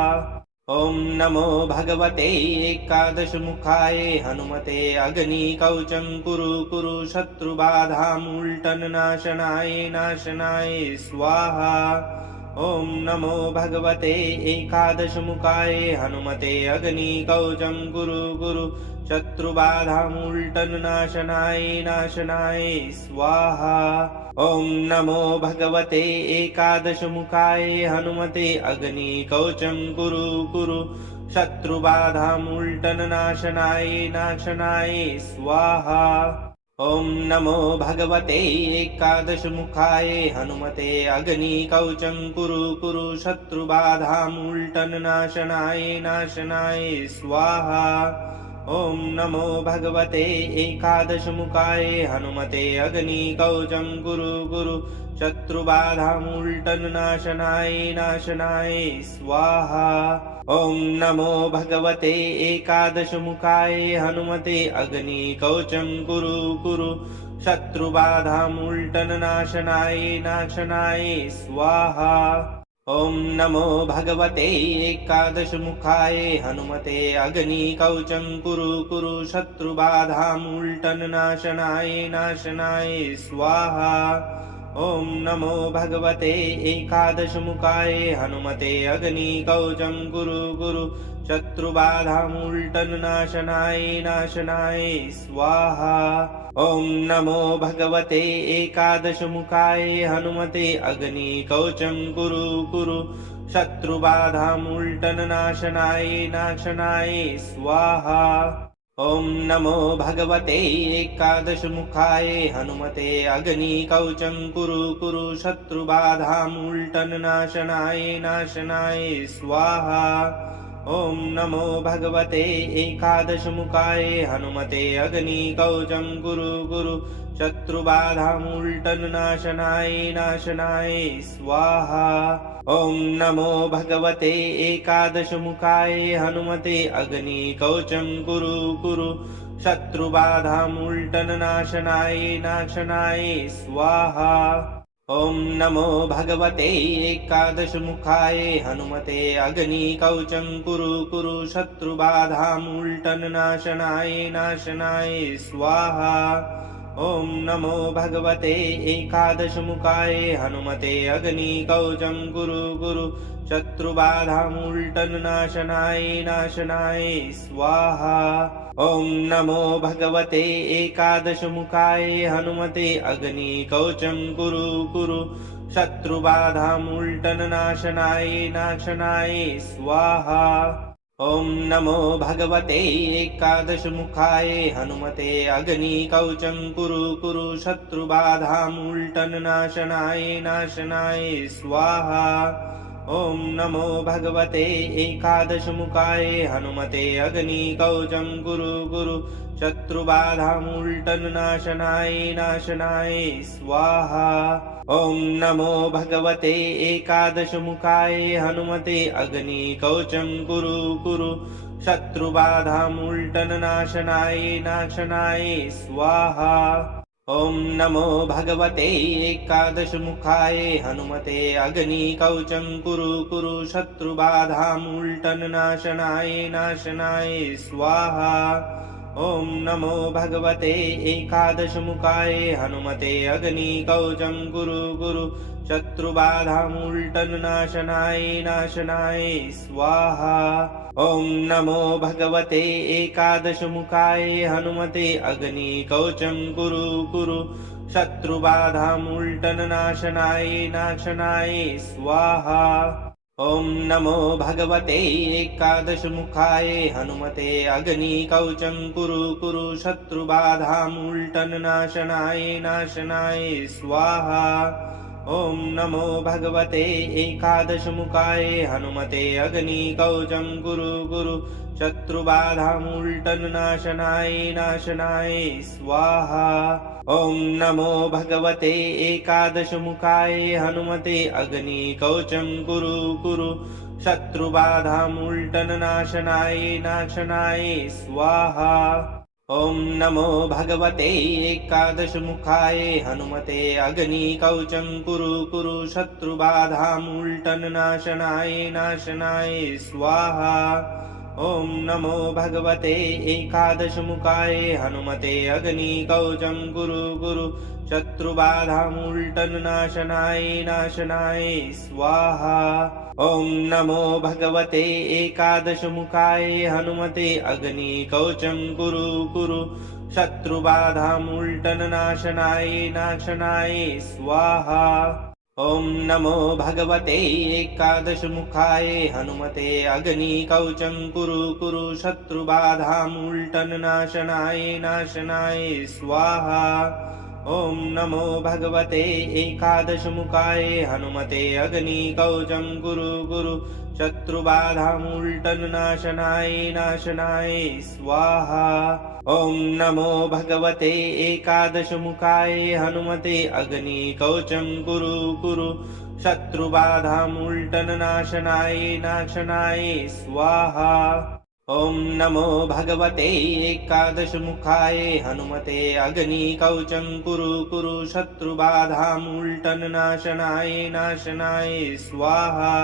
ॐ नमो भगवते एकादशमुखाय हनुमते अग्निकवचं कुरु कुरु शत्रुबाधामुल्टननाशनाय नाशनाय स्वाहा। ॐ नमो भगवते एकादशमुखाय हनुमते अग्निकवचं कुरु कुरु शत्रुबाधामुल्टननाशनाय नाशनाय स्वाहा। ॐ नमो भगवते एकादशमुखाय हनुमते अग्निकवचं कुरु कुरु शत्रुबाधामुल्टननाशनाय नाशनाय स्वाहा। ॐ नमो भगवते एकादशमुखाय हनुमते अग्निकवचं कुरु कुरु शत्रुबाधामुल्टननाशनाय नाशनाय स्वाहा। ॐ नमो भगवते एकादशमुखाय हनुमते अग्निकवचं कुरु कुरु शत्रुबाधामुल्टननाशनाय नाशनाय स्वाहा। ॐ नमो भगवते एकादशमुखाय हनुमते अग्निकवचं कुरु कुरु शत्रुबाधामुल्टननाशनाय नाशनाय स्वाहा। ॐ नमो भगवते एकादशमुखाय हनुमते अग्निकवचं कुरु कुरु शत्रुबाधामुल्टननाशनाय नाशनाय स्वाहा। ॐ नमो भगवते एकादशमुखाय हनुमते अग्निकवचं कुरु कुरु शत्रुबाधामुल्टननाशनाय नाशनाय स्वाहा। ॐ नमो भगवते एकादशमुखाय हनुमते अग्निकवचं कुरु कुरु शत्रुबाधामुल्टननाशनाय नाशनाय स्वाहा। ॐ नमो भगवते एकादशमुखाय हनुमते अग्निकवचं कुरु कुरु शत्रुबाधामुल्टननाशनाय नाशनाय स्वाहा। ॐ नमो भगवते एकादशमुखाय हनुमते अग्निकवचं कुरु कुरु शत्रुबाधामुल्टननाशनाय नाशनाय स्वाहा। ॐ नमो भगवते एकादशमुखाय हनुमते अग्निकवचं कुरु कुरु शत्रुबाधामुल्टननाशनाय नाशनाय स्वाहा। ॐ नमो भगवते एकादशमुखाय हनुमते अग्निकवचं कुरु कुरु शत्रुबाधामुल्टननाशनाय नाशनाय स्वाहा। ॐ नमो भगवते एकादशमुखाय हनुमते अग्निकवचं कुरु कुरु शत्रुबाधामुल्टननाशनाय नाशनाय स्वाहा। ॐ नमो भगवते एकादशमुखाय हनुमते अग्निकवचं कुरु कुरु शत्रुबाधामुल्टननाशनाय नाशनाय स्वाहा। ॐ नमो भगवते एकादशमुखाय हनुमते अग्निकवचं कुरु कुरु शत्रुबाधामुल्टननाशनाय नाशनाय स्वाहा। ॐ नमो भगवते एकादशमुखाय हनुमते अग्निकवचं कुरु कुरु शत्रुबाधामुल्टननाशनाय नाशनाय स्वाहा। ॐ नमो भगवते एकादशमुखाय हनुमते अग्निकवचं कुरु कुरु शत्रुबाधामुल्टननाशनाय नाशनाय स्वाहा। ॐ नमो भगवते एकादशमुखाय हनुमते अग्निकवचं कुरु कुरु शत्रुबाधामुल्टननाशनाय नाशनाय स्वाहा। ॐ नमो भगवते एकादशमुखाय हनुमते अग्निकवचं कुरु कुरु शत्रुबाधामुल्टननाशनाय नाशनाय स्वाहा। ॐ नमो भगवते एकादशमुखाय हनुमते अग्निकवचं कुरु कुरु शत्रुबाधामुल्टननाशनाय नाशनाय स्वाहा। ॐ नमो भगवते एकादशमुखाय हनुमते अग्निकवचं कुरु कुरु शत्रुबाधामुल्टननाशनाय नाशनाय स्वाहा। ॐ नमो भगवते एकादशमुखाय हनुमते अग्निकवचं कुरु कुरु शत्रुबाधामुल्टननाशनाय नाशनाय स्वाहा। ॐ नमो भगवते एकादशमुखाय हनुमते अग्निकवचं कुरु कुरु शत्रुबाधामुल्टननाशनाय नाशनाय स्वाहा। ॐ नमो भगवते एकादशमुखाय हनुमते अग्निकवचं कुरु कुरु शत्रुबाधामुल्टननाशनाय नाशनाय स्वाहा। ॐ नमो भगवते एकादशमुखाय हनुमते अग्निकवचं कुरु कुरु शत्रुबाधामुल्टननाशनाय नाशनाय स्वाहा। ॐ नमो भगवते एकादशमुखाय हनुमते अग्निकवचं कुरु कुरु शत्रुबाधामुल्टननाशनाय नाशनाय स्वाहा। ॐ नमो भगवते एकादशमुखाय हनुमते अग्निकवचं कुरु कुरु शत्रुबाधामुल्टननाशनाय नाशनाय स्वाहा। ॐ नमो भगवते एकादशमुखाय हनुमते अग्निकवचं कुरु कुरु शत्रुबाधामुल्टननाशनाय नाशनाय स्वाहा। ॐ नमो भगवते एकादशमुखाय हनुमते अग्निकवचं कुरु कुरु शत्रुबाधामुल्टननाशनाय नाशनाय स्वाहा। ॐ नमो भगवते एकादशमुखाय हनुमते अग्निकवचं कुरु कुरु शत्रुबाधामुल्टननाशनाय नाशनाय स्वाहा।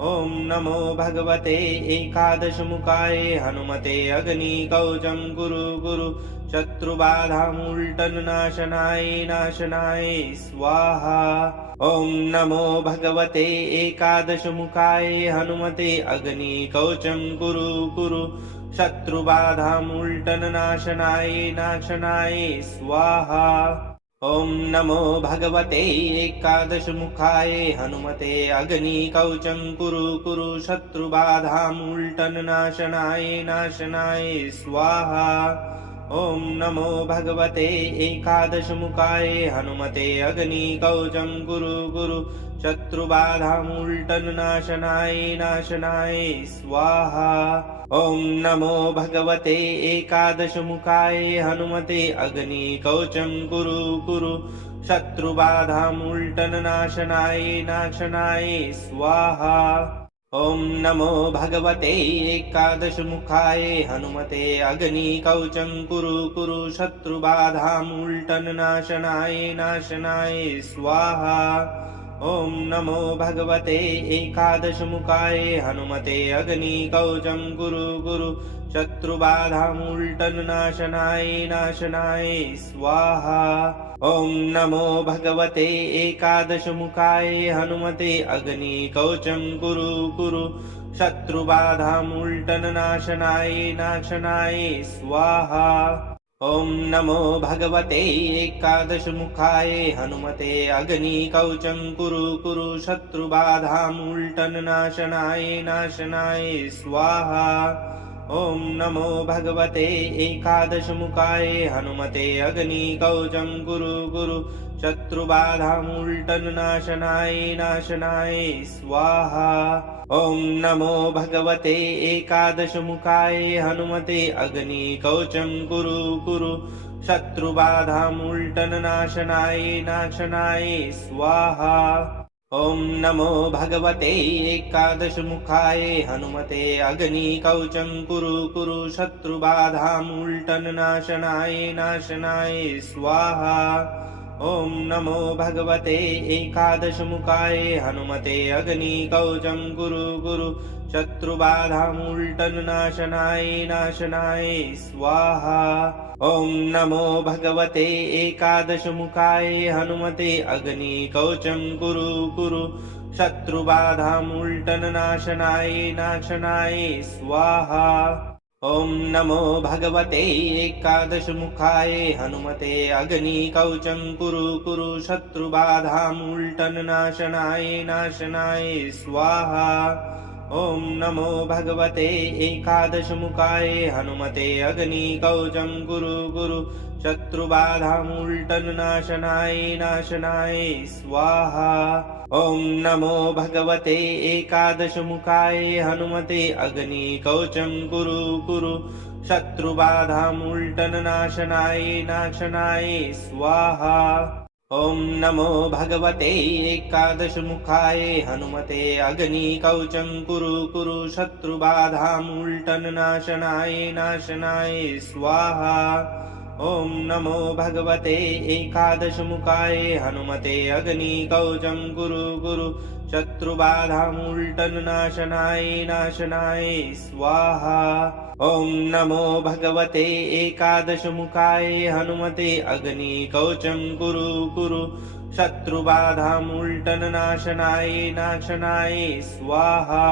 ॐ नमो भगवते एकादशमुखाय हनुमते अग्निकवचं कुरु कुरु शत्रुबाधामुल्टननाशनाय नाशनाय स्वाहा। ॐ नमो भगवते एकादशमुखाय हनुमते अग्निकवचं कुरु कुरु शत्रुबाधामुल्टननाशनाय नाशनाय स्वाहा। ॐ नमो भगवते एकादशमुखाय हनुमते अग्निकवचं कुरु कुरु शत्रुबाधामुल्टननाशनाय नाशनाय स्वाहा। ॐ नमो भगवते एकादशमुखाय हनुमते अग्निकवचं कुरु कुरु शत्रुबाधामुल्टननाशनाय नाशनाय स्वाहा। ॐ नमो भगवते एकादशमुखाय हनुमते अग्निकवचं कुरु कुरु शत्रुबाधामुल्टननाशनाय नाशनाय स्वाहा। ॐ नमो भगवते एकादशमुखाय हनुमते अग्निकवचं कुरु कुरु शत्रुबाधामुल्टननाशनाय नाशनाय स्वाहा। ॐ नमो भगवते एकादशमुखाय हनुमते अग्निकवचं कुरु कुरु शत्रुबाधामुल्टननाशनाय नाशनाय स्वाहा। ॐ नमो भगवते एकादशमुखाय हनुमते अग्निकवचं कुरु कुरु शत्रुबाधामुल्टननाशनाय नाशनाय स्वाहा। ॐ नमो भगवते एकादशमुखाय हनुमते अग्निकवचं कुरु कुरु शत्रुबाधामुल्टननाशनाय नाशनाय स्वाहा। ॐ नमो भगवते एकादशमुखाय हनुमते अग्निकवचं कुरु कुरु शत्रुबाधामुल्टननाशनाय नाशनाय स्वाहा। ॐ नमो भगवते एकादशमुखाय हनुमते अग्निकवचं कुरु कुरु शत्रुबाधामुल्टननाशनाय नाशनाय स्वाहा। ॐ नमो भगवते एकादशमुखाय हनुमते अग्निकवचं कुरु कुरु शत्रुबाधामुल्टननाशनाय नाशनाय स्वाहा। ॐ नमो भगवते एकादशमुखाय हनुमते अग्निकवचं कुरु कुरु शत्रुबाधामुल्टननाशनाय नाशनाय स्वाहा। ॐ नमो भगवते एकादशमुखाय हनुमते अग्निकवचं कुरु कुरु शत्रुबाधामुल्टननाशनाय नाशनाय स्वाहा। ॐ नमो भगवते एकादशमुखाय हनुमते अग्निकवचं कुरु कुरु शत्रुबाधामुल्टननाशनाय नाशनाय स्वाहा। ॐ नमो भगवते एकादशमुखाय हनुमते अग्निकवचं कुरु कुरु शत्रुबाधामुल्टननाशनाय नाशनाय स्वाहा। ॐ नमो भगवते एकादशमुखाय हनुमते अग्निकवचं कुरु कुरु शत्रुबाधामुल्टननाशनाय नाशनाय स्वाहा। ॐ नमो भगवते एकादशमुखाय हनुमते अग्निकवचं कुरु कुरु शत्रुबाधामुल्टननाशनाय नाशनाय स्वाहा। ॐ नमो भगवते एकादशमुखाय हनुमते अग्निकवचं कुरु कुरु शत्रुबाधामुल्टननाशनाय नाशनाय स्वाहा। ॐ नमो भगवते एकादशमुखाय हनुमते अग्निकवचं कुरु कुरु शत्रुबाधामुल्टननाशनाय नाशनाय स्वाहा।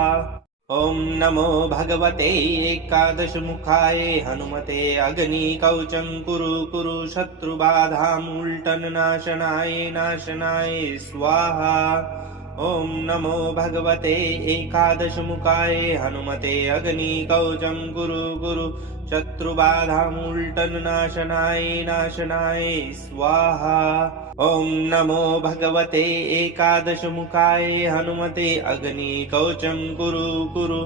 ॐ नमो भगवते एकादशमुखाय हनुमते अग्निकवचं कुरु कुरु शत्रुबाधामुल्टननाशनाय नाशनाय स्वाहा। ॐ नमो भगवते एकादशमुखाय हनुमते अग्निकवचं कुरु कुरु शत्रुबाधामुल्टननाशनाय नाशनाय स्वाहा। ॐ नमो भगवते एकादशमुखाय हनुमते अग्निकवचं कुरु कुरु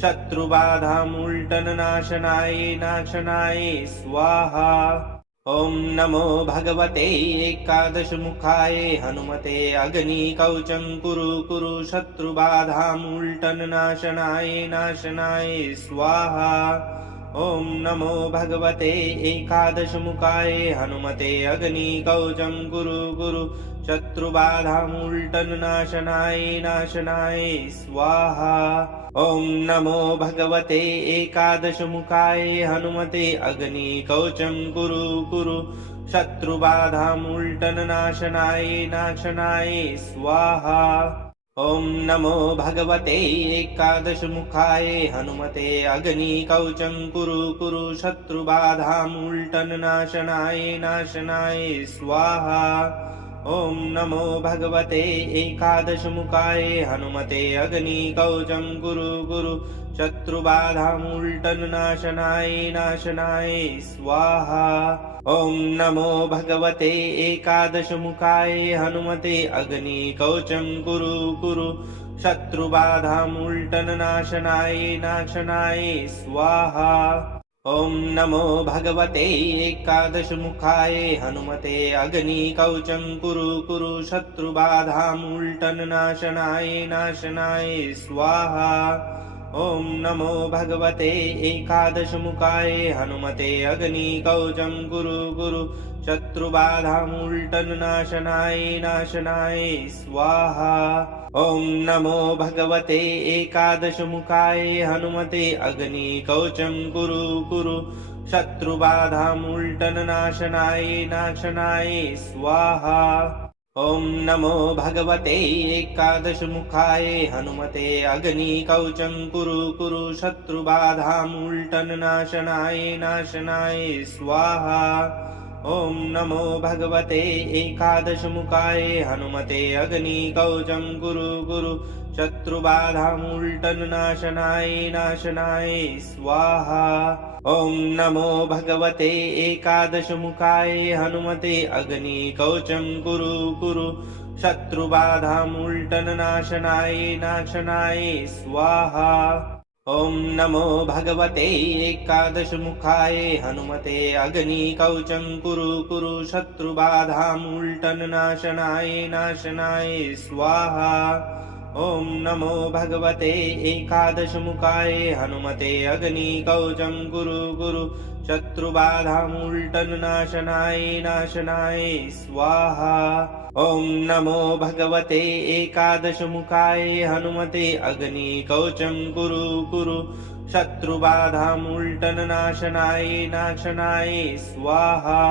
शत्रुबाधामुल्टननाशनाय नाशनाय स्वाहा। ॐ नमो भगवते एकादशमुखाय हनुमते अग्निकवचं कुरु कुरु शत्रुबाधामुल्टननाशनाय नाशनाय स्वाहा। ॐ नमो भगवते एकादशमुखाय हनुमते अग्निकवचं कुरु कुरु शत्रुबाधामुल्टननाशनाय नाशनाय स्वाहा। ॐ नमो भगवते एकादशमुखाय हनुमते अग्निकवचं कुरु कुरु शत्रुबाधामुल्टननाशनाय नाशनाय स्वाहा। ॐ नमो भगवते एकादशमुखाय हनुमते अग्निकवचं कुरु कुरु शत्रुबाधामुल्टननाशनाय नाशनाय स्वाहा। ॐ नमो भगवते एकादशमुखाय हनुमते अग्निकवचं कुरु कुरु शत्रुबाधामुल्टननाशनाय नाशनाय स्वाहा। ॐ नमो भगवते एकादशमुखाय हनुमते अग्निकवचं कुरु कुरु शत्रुबाधामुल्टननाशनाय नाशनाय स्वाहा। ॐ नमो भगवते एकादशमुखाय हनुमते अग्निकवचं कुरु कुरु शत्रुबाधामुल्टननाशनाय नाशनाय स्वाहा। ॐ नमो भगवते एकादशमुखाय हनुमते अग्निकवचं कुरु कुरु शत्रुबाधामुल्टननाशनाय नाशनाय स्वाहा। ॐ नमो भगवते एकादशमुखाय हनुमते अग्निकवचं कुरु कुरु शत्रुबाधामुल्टननाशनाय नाशनाय स्वाहा। ॐ नमो भगवते एकादशमुखाय हनुमते अग्निकवचं कुरु कुरु शत्रुबाधामुल्टननाशनाय नाशनाय स्वाहा। ॐ नमो भगवते एकादशमुखाय हनुमते अग्निकवचं कुरु कुरु शत्रुबाधामुल्टननाशनाय नाशनाय स्वाहा। ॐ नमो भगवते एकादशमुखाय हनुमते अग्निकवचं कुरु कुरु शत्रुबाधामुल्टननाशनाय नाशनाय स्वाहा। ॐ नमो भगवते एकादशमुखाय हनुमते अग्निकवचं कुरु कुरु शत्रुबाधामुल्टननाशनाय नाशनाय स्वाहा। ॐ नमो भगवते एकादशमुखाय हनुमते अग्निकवचं कुरु कुरु शत्रुबाधामुल्टननाशनाय नाशनाय स्वाहा। ॐ नमो भगवते एकादशमुखाय हनुमते अग्निकवचं कुरु कुरु शत्रुबाधामुल्टननाशनाय नाशनाय स्वाहा।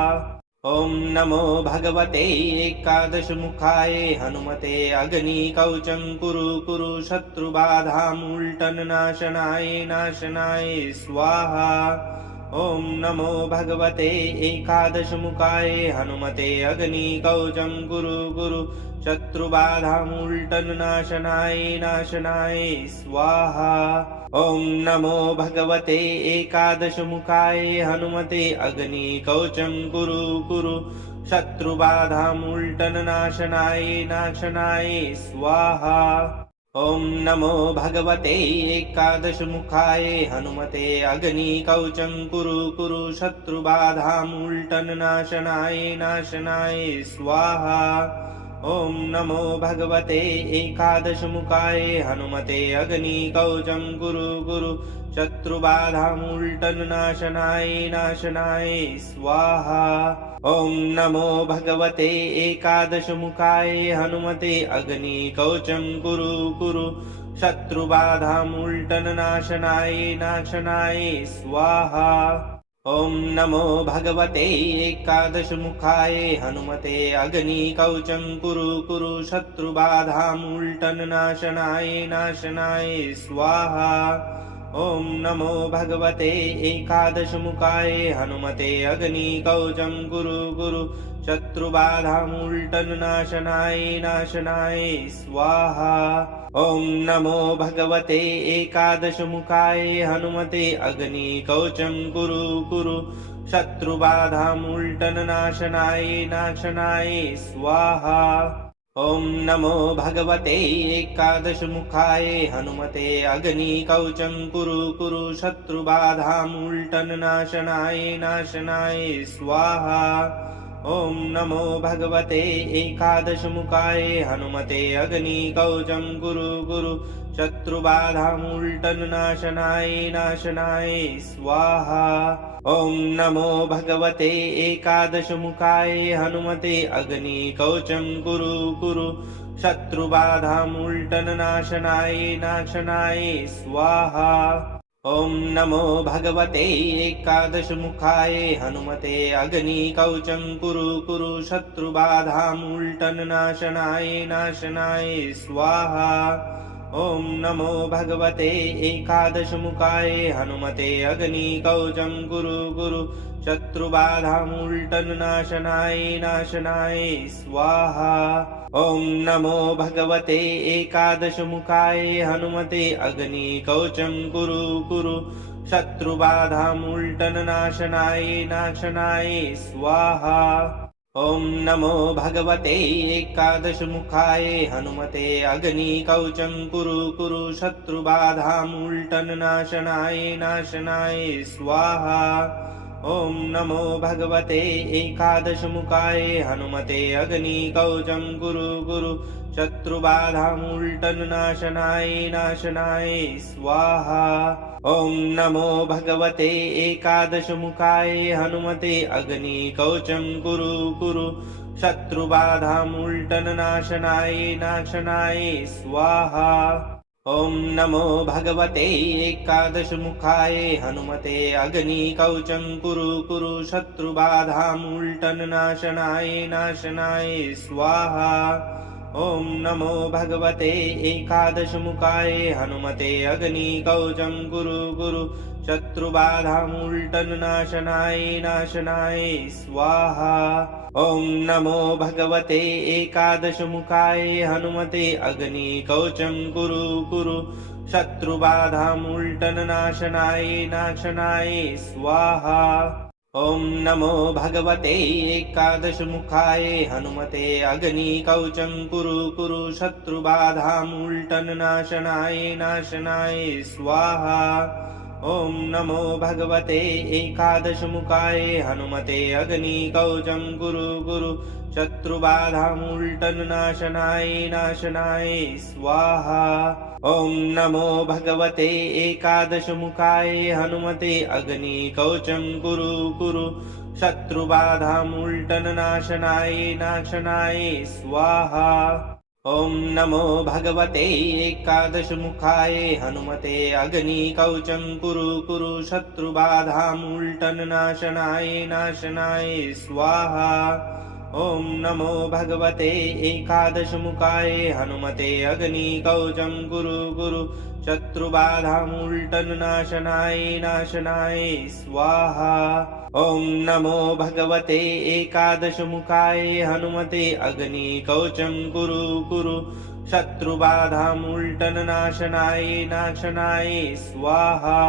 ॐ नमो भगवते एकादशमुखाय हनुमते अग्निकवचं कुरु कुरु शत्रुबाधामुल्टननाशनाय नाशनाय स्वाहा। ॐ नमो भगवते एकादशमुखाय हनुमते अग्निकवचं कुरु कुरु शत्रुबाधामुल्टननाशनाय नाशनाय स्वाहा। ॐ नमो भगवते एकादशमुखाय हनुमते अग्निकवचं कुरु कुरु शत्रुबाधामुल्टननाशनाय नाशनाय स्वाहा। ॐ नमो भगवते एकादशमुखाय हनुमते अग्निकवचं कुरु कुरु शत्रुबाधामुल्टननाशनाय नाशनाय स्वाहा। ॐ नमो भगवते एकादशमुखाय हनुमते अग्निकवचं कुरु कुरु शत्रुबाधामुल्टननाशनाय नाशनाय स्वाहा। ॐ नमो भगवते एकादशमुखाय हनुमते अग्निकवचं कुरु कुरु शत्रुबाधामुल्टननाशनाय नाशनाय स्वाहा। ॐ नमो भगवते एकादशमुखाय हनुमते अग्निकवचं कुरु कुरु शत्रुबाधामुल्टननाशनाय नाशनाय स्वाहा। ॐ नमो भगवते एकादशमुखाय हनुमते अग्निकवचं कुरु कुरु शत्रुबाधामुल्टननाशनाय नाशनाय स्वाहा। ॐ नमो भगवते एकादशमुखाय हनुमते अग्निकवचं कुरु कुरु शत्रुबाधामुल्टननाशनाय नाशनाय स्वाहा। ॐ नमो भगवते एकादशमुखाय हनुमते अग्निकवचं कुरु कुरु शत्रुबाधामुल्टननाशनाय नाशनाय स्वाहा। ॐ नमो भगवते एकादशमुखाय हनुमते अग्निकवचं कुरु कुरु शत्रुबाधामुल्टननाशनाय नाशनाय स्वाहा। ॐ नमो भगवते एकादशमुखाय हनुमते अग्निकवचं कुरु कुरु शत्रुबाधामुल्टननाशनाय नाशनाय स्वाहा। ॐ नमो भगवते एकादशमुखाय हनुमते अग्निकवचं कुरु कुरु शत्रुबाधामुल्टननाशनाय नाशनाय स्वाहा। ॐ नमो भगवते एकादशमुखाय हनुमते अग्निकवचं कुरु कुरु शत्रुबाधामुल्टननाशनाय नाशनाय स्वाहा। ॐ नमो भगवते एकादशमुखाय हनुमते अग्निकवचं कुरु कुरु शत्रुबाधामुल्टननाशनाय नाशनाय स्वाहा। ॐ नमो भगवते एकादशमुखाय हनुमते अग्निकवचं कुरु कुरु शत्रुबाधामुल्टननाशनाय नाशनाय स्वाहा। ॐ नमो भगवते एकादशमुखाय हनुमते अग्निकवचं कुरु कुरु शत्रुबाधामुल्टननाशनाय नाशनाय स्वाहा। ॐ नमो भगवते एकादशमुखाय हनुमते अग्निकवचं कुरु कुरु शत्रुबाधामुल्टननाशनाय नाशनाय स्वाहा। ॐ नमो भगवते एकादशमुखाय हनुमते अग्निकवचं कुरु कुरु शत्रुबाधामुल्टननाशनाय नाशनाय स्वाहा। ॐ नमो भगवते एकादशमुखाय हनुमते अग्निकवचं कुरु कुरु शत्रुबाधामुल्टननाशनाय नाशनाय स्वाहा। ॐ नमो भगवते एकादशमुखाय हनुमते अग्निकवचं कुरु कुरु शत्रुबाधामुल्टननाशनाय नाशनाय स्वाहा। ॐ नमो भगवते एकादशमुखाय हनुमते अग्निकवचं कुरु कुरु शत्रुबाधामुल्टननाशनाय नाशनाय स्वाहा। ॐ नमो भगवते एकादशमुखाय हनुमते अग्निकवचं कुरु कुरु शत्रुबाधामुल्टननाशनाय नाशनाय स्वाहा। ॐ नमो भगवते एकादशमुखाय हनुमते अग्निकवचं कुरु कुरु शत्रुबाधामुल्टननाशनाय नाशनाय स्वाहा। ॐ नमो भगवते एकादशमुखाय हनुमते अग्निकवचं कुरु कुरु शत्रुबाधामुल्टननाशनाय नाशनाय स्वाहा। ॐ नमो भगवते एकादशमुखाय हनुमते अग्निकवचं कुरु कुरु शत्रुबाधामुल्टननाशनाय नाशनाय स्वाहा। ॐ नमो भगवते एकादशमुखाय हनुमते अग्निकवचं कुरु कुरु शत्रुबाधामुल्टननाशनाय नाशनाय स्वाहा।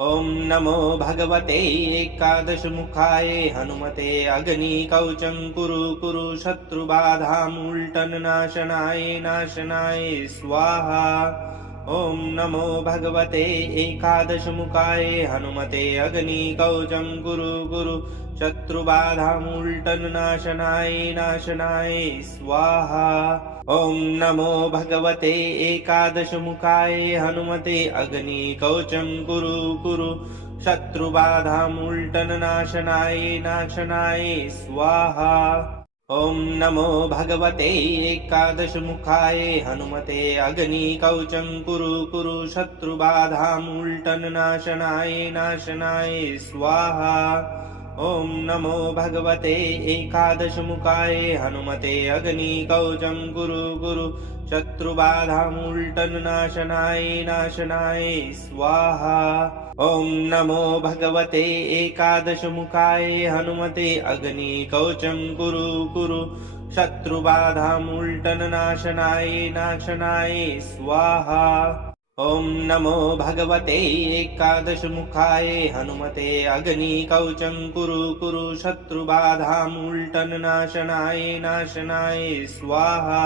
ॐ नमो भगवते एकादशमुखाय हनुमते अग्निकवचं कुरु कुरु शत्रुबाधामुल्टननाशनाय नाशनाय स्वाहा। ॐ नमो भगवते एकादशमुखाय हनुमते अग्निकवचं कुरु कुरु शत्रुबाधामुल्टननाशनाय नाशनाय स्वाहा। ॐ नमो भगवते एकादशमुखाय हनुमते अग्निकवचं कुरु कुरु शत्रुबाधामुल्टननाशनाय नाशनाय स्वाहा। ॐ नमो भगवते एकादशमुखाय हनुमते अग्निकवचं कुरु कुरु शत्रुबाधामुल्टननाशनाय नाशनाय स्वाहा। ॐ नमो भगवते एकादशमुखाय हनुमते अग्निकवचं कुरु कुरु शत्रुबाधामुल्टननाशनाय नाशनाय स्वाहा। ॐ नमो भगवते एकादशमुखाय हनुमते अग्निकवचं कुरु कुरु शत्रुबाधामुल्टननाशनाय नाशनाय स्वाहा। ॐ नमो भगवते एकादशमुखाय हनुमते अग्निकवचं कुरु कुरु शत्रुबाधामुल्टननाशनाय नाशनाय स्वाहा।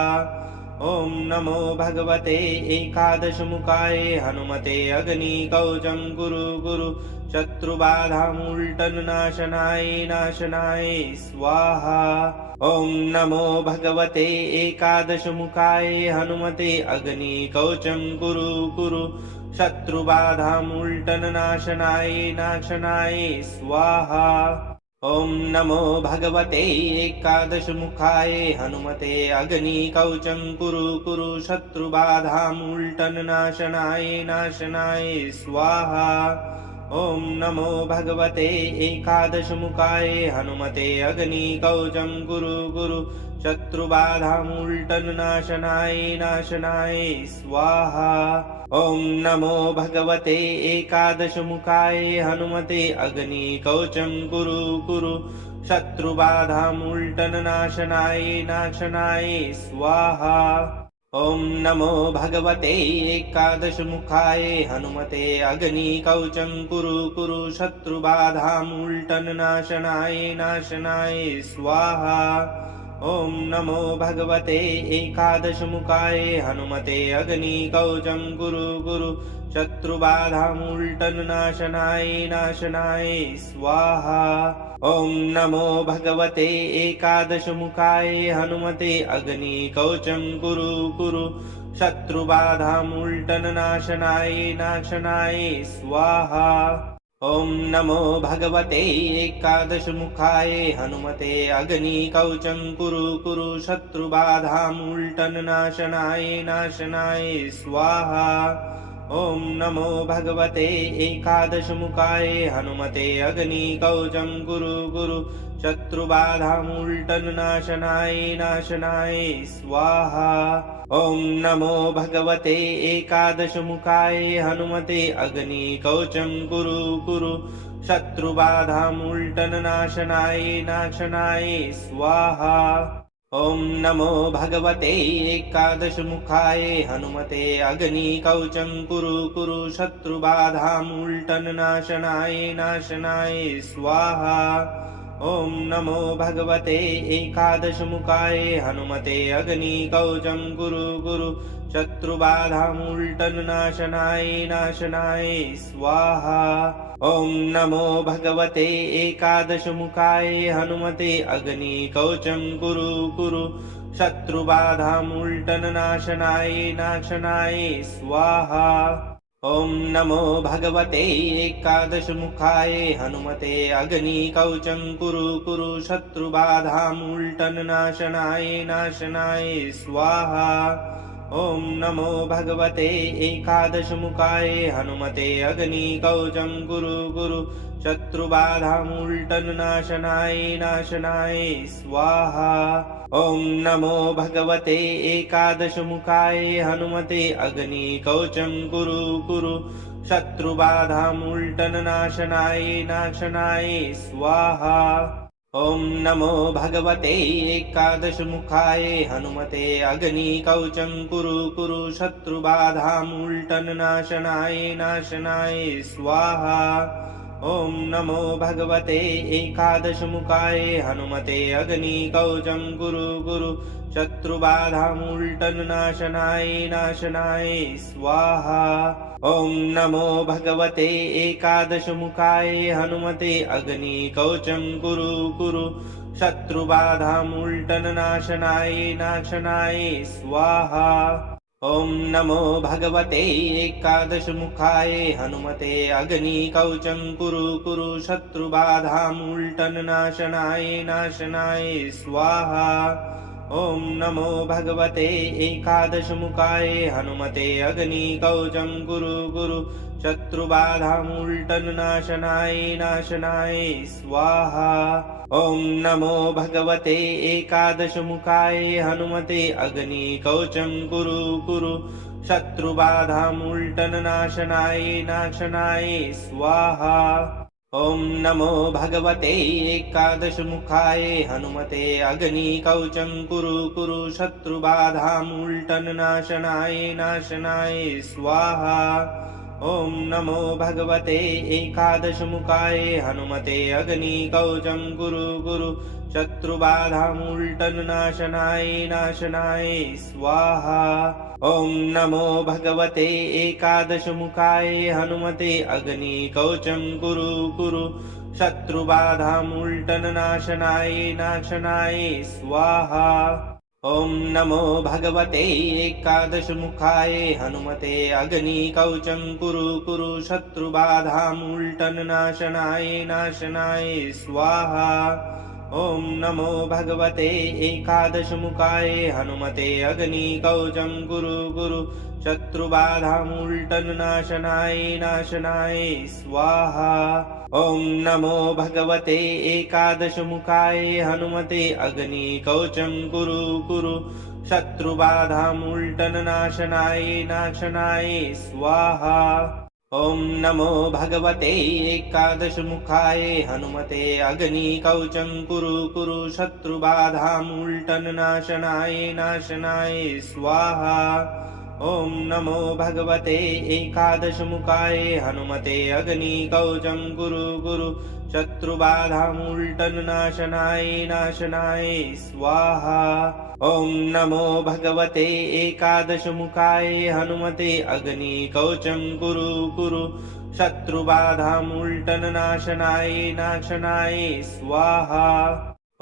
ॐ नमो भगवते एकादशमुखाय हनुमते अग्निकवचं कुरु कुरु शत्रुबाधामुल्टननाशनाय नाशनाय स्वाहा। ॐ नमो भगवते एकादशमुखाय हनुमते अग्निकवचं कुरु कुरु शत्रुबाधामुल्टननाशनाय नाशनाय स्वाहा। ॐ नमो भगवते एकादशमुखाय हनुमते अग्निकवचं कुरु कुरु शत्रुबाधामुल्टननाशनाय नाशनाय स्वाहा। ॐ नमो भगवते एकादशमुखाय हनुमते अग्निकवचं कुरु कुरु शत्रुबाधामुल्टननाशनाय नाशनाय स्वाहा। ॐ नमो भगवते एकादशमुखाय हनुमते अग्निकवचं कुरु कुरु शत्रुबाधामुल्टननाशनाय नाशनाय स्वाहा। ॐ नमो भगवते एकादशमुखाय हनुमते अग्निकवचं कुरु कुरु शत्रुबाधामुल्टननाशनाय नाशनाय स्वाहा। ॐ नमो भगवते एकादशमुखाय हनुमते अग्निकवचं कुरु कुरु शत्रुबाधामुल्टननाशनाय नाशनाय स्वाहा। ॐ नमो भगवते एकादशमुखाय हनुमते अग्निकवचं कुरु कुरु शत्रुबाधामुल्टननाशनाय नाशनाय स्वाहा। ॐ नमो भगवते एकादशमुखाय हनुमते अग्निकवचं कुरु कुरु शत्रुबाधामुल्टननाशनाय नाशनाय स्वाहा। ॐ नमो भगवते एकादशमुखाय हनुमते अग्निकवचं कुरु कुरु शत्रुबाधामुल्टननाशनाय नाशनाय स्वाहा। ॐ नमो भगवते एकादशमुखाय हनुमते अग्निकवचं कुरु कुरु शत्रुबाधामुल्टननाशनाय नाशनाय स्वाहा। ॐ नमो भगवते एकादशमुखाय हनुमते अग्निकवचं कुरु कुरु शत्रुबाधामुल्टननाशनाय नाशनाय स्वाहा। ॐ नमो भगवते एकादशमुखाय हनुमते अग्निकवचं कुरु कुरु शत्रुबाधामुल्टननाशनाय नाशनाय स्वाहा। ॐ नमो भगवते एकादशमुखाय हनुमते अग्निकवचं कुरु कुरु शत्रुबाधामुल्टननाशनाय नाशनाय स्वाहा। ॐ नमो भगवते एकादशमुखाय हनुमते अग्निकवचं कुरु कुरु शत्रुबाधामुल्टननाशनाय नाशनाय स्वाहा। ॐ नमो भगवते एकादशमुखाय हनुमते अग्निकवचं कुरु कुरु शत्रुबाधामुल्टननाशनाय नाशनाय स्वाहा। ॐ नमो भगवते एकादशमुखाय हनुमते अग्निकवचं कुरु कुरु शत्रुबाधामुल्टननाशनाय नाशनाय स्वाहा। ॐ नमो भगवते एकादशमुखाय हनुमते अग्निकवचं कुरु कुरु शत्रुबाधामुल्टननाशनाय नाशनाय स्वाहा। ॐ नमो भगवते एकादशमुखाय हनुमते अग्निकवचं कुरु कुरु शत्रुबाधामूल्टननाशनाय नाशनाय स्वाहा। ॐ नमो भगवते एकादशमुखाय हनुमते अग्निकवचं कुरु कुरु शत्रुबाधामूल्टननाशनाय नाशनाय स्वाहा। ॐ नमो भगवते एकादशमुखाय हनुमते अग्निकवचं कुरु कुरु शत्रुबाधामूल्टननाशनाय नाशनाय स्वाहा। ॐ नमो भगवते एकादशमुखाय हनुमते अग्निकवचं कुरु कुरु शत्रुबाधामूल्टननाशनाय नाशनाय स्वाहा। ॐ नमो भगवते एकादशमुखाय हनुमते अग्निकवचं कुरु कुरु शत्रुबाधामूल्टननाशनाय नाशनाय स्वाहा। ॐ नमो भगवते एकादशमुखाय हनुमते अग्निकवचं कुरु कुरु शत्रुबाधामूल्टननाशनाय नाशनाय स्वाहा। ॐ नमो भगवते एकादशमुखाय हनुमते अग्निकवचं कुरु कुरु शत्रुबाधामूल्टननाशनाय नाशनाय स्वाहा। ॐ नमो भगवते एकादशमुखाय हनुमते अग्निकवचं कुरु कुरु शत्रुबाधामूल्टननाशनाय नाशनाय स्वाहा। ॐ नमो भगवते एकादशमुखाय हनुमते अग्निकवचं कुरु कुरु शत्रुबाधामूल्टननाशनाय नाशनाय स्वाहा। ॐ नमो भगवते एकादशमुखाय हनुमते अग्निकवचं कुरु कुरु शत्रुबाधामूल्टननाशनाय नाशनाय स्वाहा। ॐ नमो भगवते एकादशमुखाय हनुमते अग्निकवचं कुरु कुरु शत्रुबाधामूल्टननाशनाय नाशनाय स्वाहा। ॐ नमो भगवते एकादशमुखाय हनुमते अग्निकवचं कुरु कुरु शत्रुबाधामूल्टननाशनाय नाशनाय स्वाहा। ॐ नमो भगवते एकादशमुखाय हनुमते अग्निकवचं कुरु कुरु शत्रुबाधामूल्टननाशनाय नाशनाय स्वाहा। ॐ नमो भगवते एकादशमुखाय हनुमते अग्निकवचं कुरु कुरु शत्रुबाधामूल्टननाशनाय नाशनाय स्वाहा।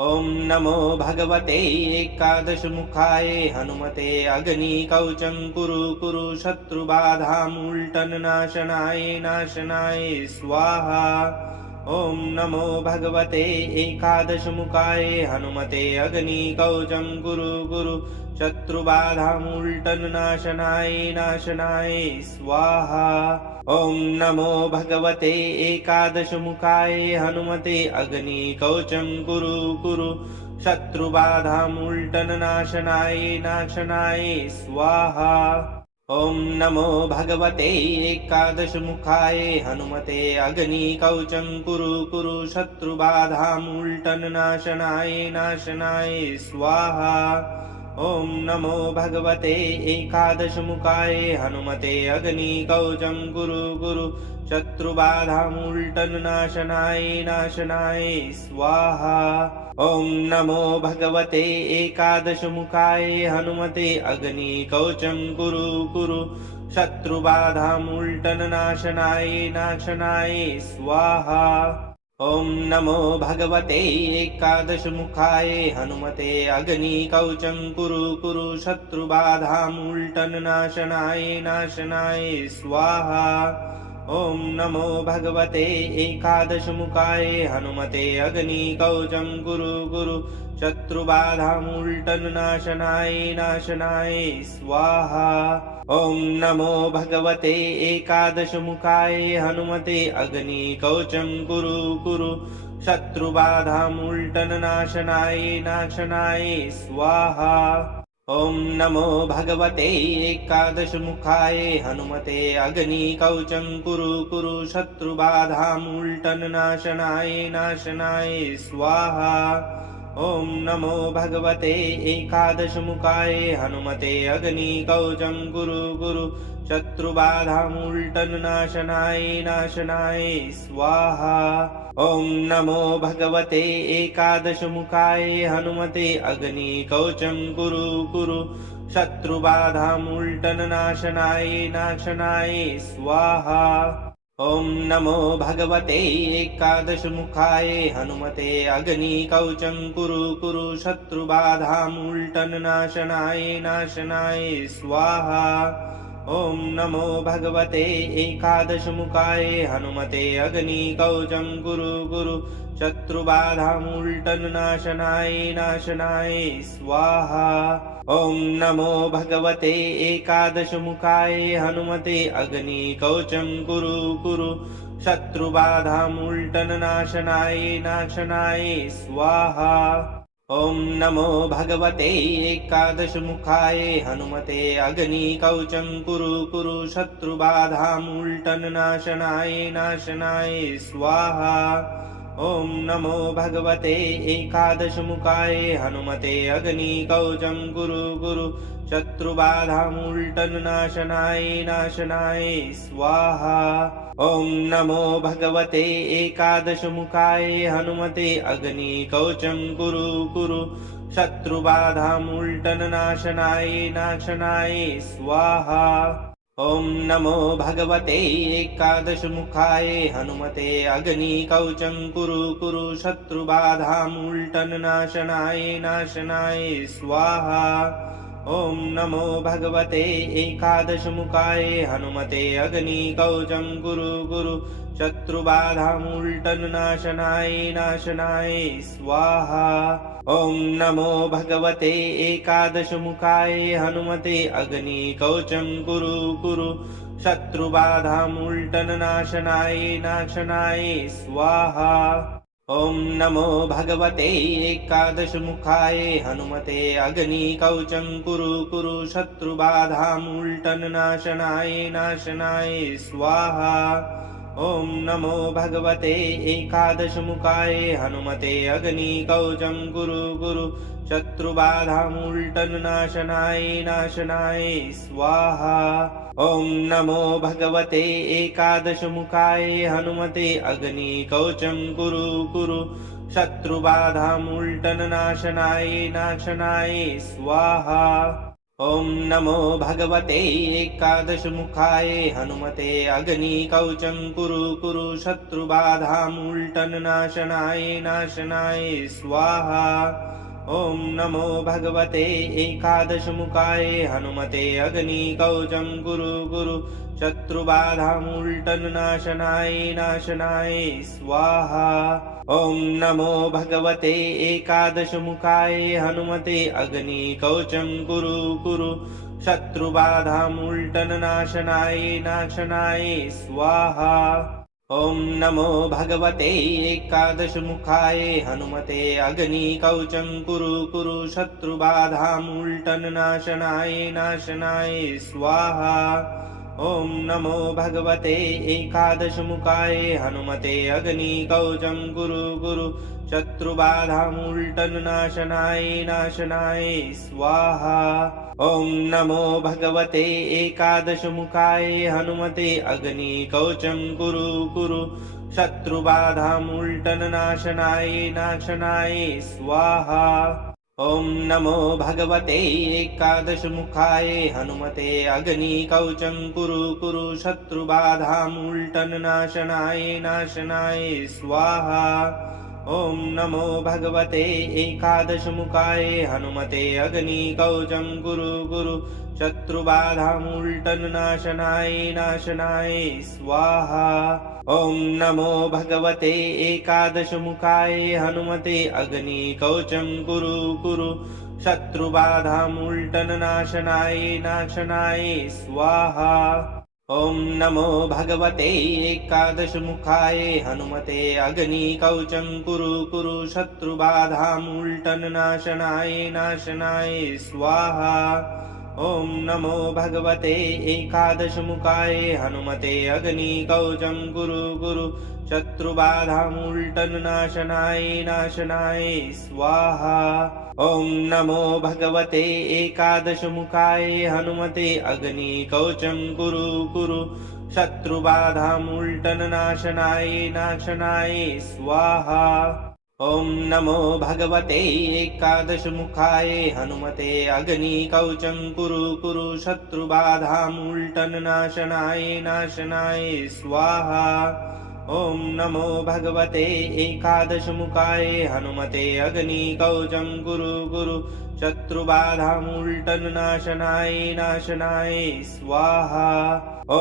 ॐ नमो भगवते एकादशमुखाय हनुमते अग्निकवचं कुरु कुरु शत्रुबाधामूल्टननाशनाय नाशनाय स्वाहा। ॐ नमो भगवते एकादशमुखाय हनुमते अग्निकवचं कुरु कुरु शत्रुबाधामूल्टननाशनाय नाशनाय स्वाहा। ॐ नमो भगवते एकादशमुखाय हनुमते अग्निकवचं कुरु कुरु शत्रुबाधामूल्टननाशनाय नाशनाय स्वाहा। ॐ नमो भगवते एकादशमुखाय हनुमते अग्निकवचं कुरु कुरु शत्रुबाधामूल्टननाशनाय नाशनाय स्वाहा। ॐ नमो भगवते एकादशमुखाय हनुमते अग्निकवचं कुरु कुरु शत्रुबाधामूल्टननाशनाय नाशनाय स्वाहा। ॐ नमो भगवते एकादशमुखाय हनुमते अग्निकवचं कुरु कुरु शत्रुबाधामूल्टननाशनाय नाशनाय स्वाहा। ॐ नमो भगवते एकादशमुखाय हनुमते अग्निकवचं कुरु कुरु शत्रुबाधामूल्टननाशनाय नाशनाय स्वाहा। ॐ नमो भगवते एकादशमुखाय हनुमते अग्निकवचं कुरु कुरु शत्रुबाधामूल्टननाशनाय नाशनाय स्वाहा। ॐ नमो भगवते एकादशमुखाय हनुमते अग्निकवचं कुरु कुरु शत्रुबाधामूल्टननाशनाय नाशनाय स्वाहा। ॐ नमो भगवते एकादशमुखाय हनुमते अग्निकवचं कुरु कुरु शत्रुबाधामूल्टननाशनाय नाशनाय स्वाहा। ॐ नमो भगवते एकादशमुखाय हनुमते अग्निकवचं कुरु कुरु शत्रुबाधामूल्टननाशनाय नाशनाय स्वाहा। ॐ नमो भगवते एकादशमुखाय हनुमते अग्निकवचं कुरु कुरु शत्रुबाधामूल्टननाशनाय नाशनाय स्वाहा। ॐ नमो भगवते एकादशमुखाय हनुमते अग्निकवचं कुरु कुरु शत्रुबाधामूल्टननाशनाय नाशनाय स्वाहा। ॐ नमो भगवते एकादशमुखाय हनुमते अग्निकवचं कुरु कुरु शत्रुबाधामूल्टननाशनाय नाशनाय स्वाहा। ॐ नमो भगवते एकादशमुखाय हनुमते अग्निकवचं कुरु कुरु शत्रुबाधामूल्टननाशनाय नाशनाय स्वाहा। ॐ नमो भगवते एकादशमुखाय हनुमते अग्निकवचं कुरु कुरु शत्रुबाधामूल्टननाशनाय नाशनाय स्वाहा। ॐ नमो भगवते एकादशमुखाय हनुमते अग्निकवचं कुरु कुरु शत्रुबाधामूल्टननाशनाय नाशनाय स्वाहा। ॐ नमो भगवते एकादशमुखाय हनुमते अग्निकवचं कुरु कुरु शत्रुबाधामूल्टननाशनाय नाशनाय स्वाहा। ॐ नमो भगवते एकादशमुखाय हनुमते अग्निकवचं कुरु कुरु शत्रुबाधामूल्टननाशनाय नाशनाय स्वाहा। ॐ नमो भगवते एकादशमुखाय हनुमते अग्निकवचं कुरु कुरु शत्रुबाधामूल्टननाशनाय नाशनाय स्वाहा। ॐ नमो भगवते एकादशमुखाय हनुमते अग्निकवचं कुरु कुरु शत्रुबाधामूल्टननाशनाय नाशनाय स्वाहा। ॐ नमो भगवते एकादशमुखाय हनुमते अग्निकवचं कुरु कुरु शत्रुबाधामूल्टननाशनाय नाशनाय स्वाहा। ॐ नमो भगवते एकादशमुखाय हनुमते अग्निकवचं कुरु कुरु शत्रुबाधामूल्टननाशनाय नाशनाय स्वाहा। ॐ नमो भगवते एकादशमुखाय हनुमते अग्निकवचं कुरु कुरु शत्रुबाधामूल्टननाशनाय नाशनाय स्वाहा। ॐ नमो भगवते एकादशमुखाय हनुमते अग्निकवचं कुरु कुरु शत्रुबाधामूल्टननाशनाय नाशनाय स्वाहा। ॐ नमो भगवते एकादशमुखाय हनुमते अग्निकवचं कुरु कुरु शत्रुबाधामूल्टननाशनाय नाशनाय स्वाहा। ॐ नमो भगवते एकादशमुखाय हनुमते अग्निकवचं कुरु कुरु शत्रुबाधामूल्टननाशनाय नाशनाय स्वाहा। ॐ नमो भगवते एकादशमुखाय हनुमते अग्निकवचं कुरु कुरु शत्रुबाधामूल्टननाशनाय नाशनाय स्वाहा। ॐ नमो भगवते एकादशमुखाय हनुमते अग्निकवचं कुरु कुरु शत्रुबाधामूल्टननाशनाय नाशनाय स्वाहा। ॐ नमो भगवते एकादशमुखाय हनुमते अग्निकवचं कुरु कुरु शत्रुबाधामूल्टननाशनाय नाशनाय स्वाहा। ॐ नमो भगवते एकादशमुखाय हनुमते अग्निकवचं कुरु कुरु शत्रुबाधामूल्टननाशनाय नाशनाय स्वाहा। ॐ नमो भगवते एकादशमुखाय हनुमते अग्निकवचं कुरु कुरु शत्रुबाधामूल्टननाशनाय नाशनाय स्वाहा। ॐ नमो भगवते एकादशमुखाय हनुमते अग्निकवचं कुरु कुरु शत्रुबाधामूल्टननाशनाय नाशनाय स्वाहा। ॐ नमो भगवते एकादशमुखाय हनुमते अग्निकवचं कुरु कुरु शत्रुबाधामूल्टननाशनाय नाशनाय स्वाहा। ॐ नमो भगवते एकादशमुखाय हनुमते अग्निकवचं कुरु कुरु शत्रुबाधामुल्टननाशनाय नाशनाय स्वाहा। ॐ नमो भगवते एकादशमुखाय हनुमते अग्निकवचं कुरु कुरु शत्रुबाधामुल्टननाशनाय नाशनाय स्वाहा। ॐ नमो भगवते एकादशमुखाय हनुमते अग्निकवचं कुरु कुरु शत्रुबाधामुल्टननाशनाय नाशनाय स्वाहा। ॐ नमो भगवते एकादशमुखाय हनुमते अग्निकवचं कुरु कुरु शत्रुबाधामुल्टननाशनाय नाशनाय स्वाहा। ॐ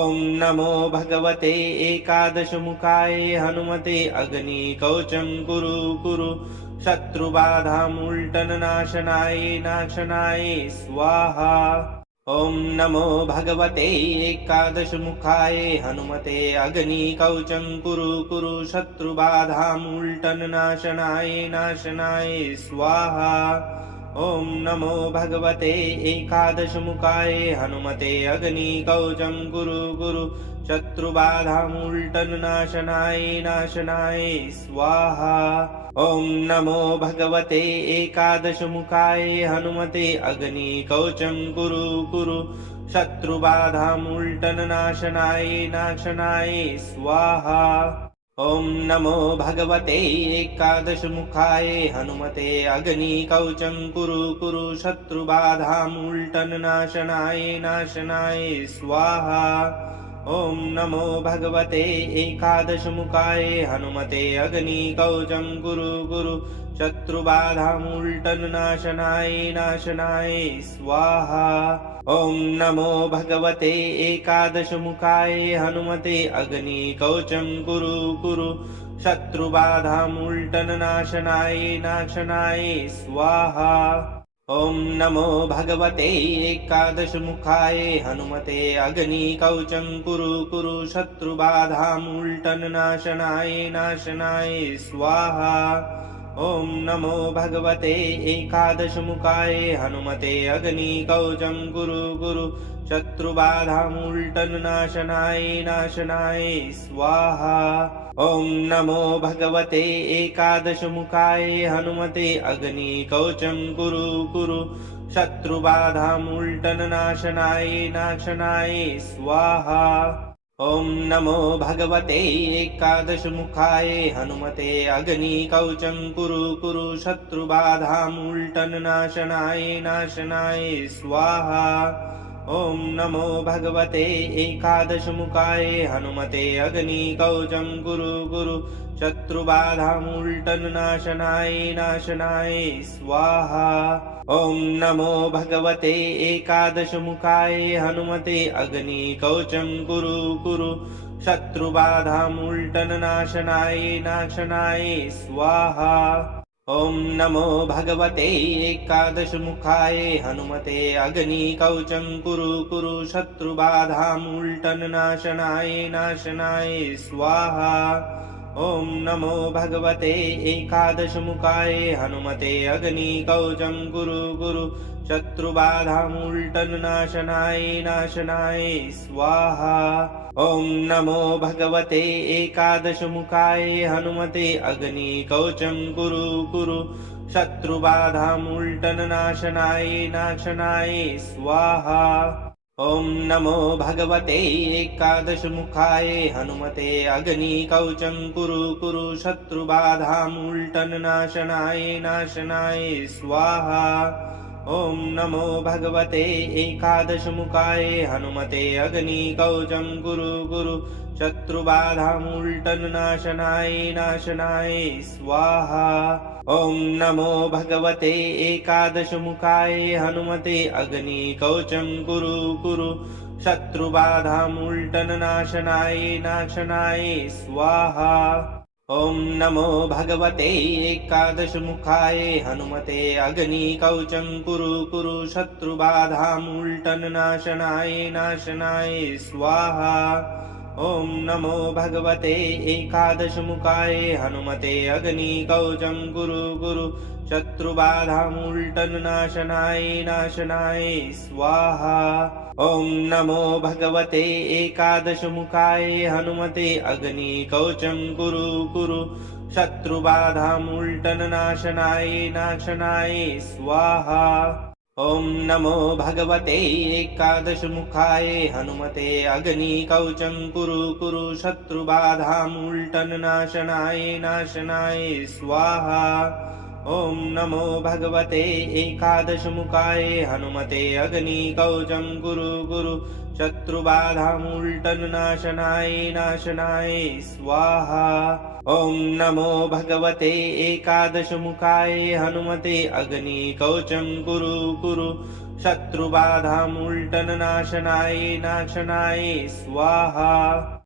नमो भगवते एकादशमुखाय हनुमते अग्निकवचं कुरु कुरु शत्रुबाधामुल्टननाशनाय नाशनाय स्वाहा। ॐ नमो भगवते एकादशमुखाय हनुमते अग्निकवचं कुरु कुरु शत्रुबाधामुल्टननाशनाय नाशनाय स्वाहा। ॐ नमो भगवते एकादशमुखाय हनुमते अग्निकवचं कुरु कुरु शत्रुबाधामुल्टननाशनाय नाशनाय स्वाहा। ॐ नमो भगवते एकादशमुखाय हनुमते अग्निकवचं कुरु कुरु शत्रुबाधामुल्टननाशनाय नाशनाय स्वाहा। ॐ नमो भगवते एकादशमुखाय हनुमते अग्निकवचं कुरु कुरु शत्रुबाधामुल्टननाशनाय नाशनाय स्वाहा। ॐ नमो भगवते एकादशमुखाय हनुमते अग्निकवचं कुरु कुरु शत्रुबाधामुल्टननाशनाय नाशनाय स्वाहा। ॐ नमो भगवते एकादशमुखाय हनुमते अग्निकवचं कुरु कुरु शत्रुबाधामुल्टननाशनाय नाशनाय स्वाहा। ॐ नमो भगवते एकादशमुखाय हनुमते अग्निकवचं कुरु कुरु शत्रुबाधामुल्टननाशनाय नाशनाय स्वाहा। ॐ नमो भगवते एकादशमुखाय हनुमते अग्निकवचं कुरु कुरु शत्रुबाधामुल्टननाशनाय नाशनाय स्वाहा। ॐ नमो भगवते एकादशमुखाय हनुमते अग्निकवचं कुरु कुरु शत्रुबाधामुल्टननाशनाय नाशनाय स्वाहा। ॐ नमो भगवते एकादशमुखाय हनुमते अग्निकवचं कुरु कुरु शत्रुबाधामुल्टननाशनाय नाशनाय स्वाहा। ॐ नमो भगवते एकादशमुखाय हनुमते अग्निकवचं कुरु कुरु शत्रुबाधामुल्टननाशनाय नाशनाय स्वाहा। ॐ नमो भगवते एकादशमुखाय हनुमते अग्निकवचं कुरु कुरु शत्रुबाधामुल्टननाशनाय नाशनाय स्वाहा। ॐ नमो भगवते एकादशमुखाय हनुमते अग्निकवचं कुरु कुरु शत्रुबाधामुल्टननाशनाय नाशनाय स्वाहा। ॐ नमो भगवते एकादशमुखाय हनुमते अग्निकवचं कुरु कुरु शत्रुबाधामुल्टननाशनाय नाशनाय स्वाहा। ॐ नमो भगवते एकादशमुखाय हनुमते अग्निकवचं कुरु कुरु शत्रुबाधामुल्टननाशनाय नाशनाय स्वाहा। ॐ नमो भगवते एकादशमुखाय हनुमते अग्निकवचं कुरु कुरु शत्रुबाधामुल्टननाशनाय नाशनाय स्वाहा। ॐ नमो भगवते एकादशमुखाय हनुमते अग्निकवचं कुरु कुरु शत्रुबाधामुल्टननाशनाय नाशनाय स्वाहा। ॐ नमो भगवते एकादशमुखाय हनुमते अग्निकवचं कुरु कुरु शत्रुबाधामुल्टननाशनाय नाशनाय स्वाहा। ॐ नमो भगवते एकादशमुखाय हनुमते अग्निकवचं कुरु कुरु शत्रुबाधामुल्टननाशनाय नाशनाय स्वाहा। ॐ नमो भगवते एकादशमुखाय हनुमते अग्निकवचं कुरु कुरु शत्रुबाधामुल्टन्नाशनाय नाशनाय स्वाहा। ॐ नमो भगवते एकादशमुखाय हनुमते अग्निकवचं कुरु कुरु शत्रुबाधामुल्टन्नाशनाय नाशनाय स्वाहा। ॐ नमो भगवते एकादशमुखाय हनुमते अग्निकवचं कुरु कुरु शत्रुबाधामुल्टन्नाशनाय नाशनाय स्वाहा। ॐ नमो भगवते एकादशमुखाय हनुमते अग्निकवचं कुरु कुरु शत्रुबाधामुल्टन्नाशनाय नाशनाय स्वाहा। ॐ नमो भगवते एकादशमुखाय हनुमते अग्निकवचं कुरु कुरु शत्रुबाधामुल्टन्नाशनाय नाशनाय स्वाहा।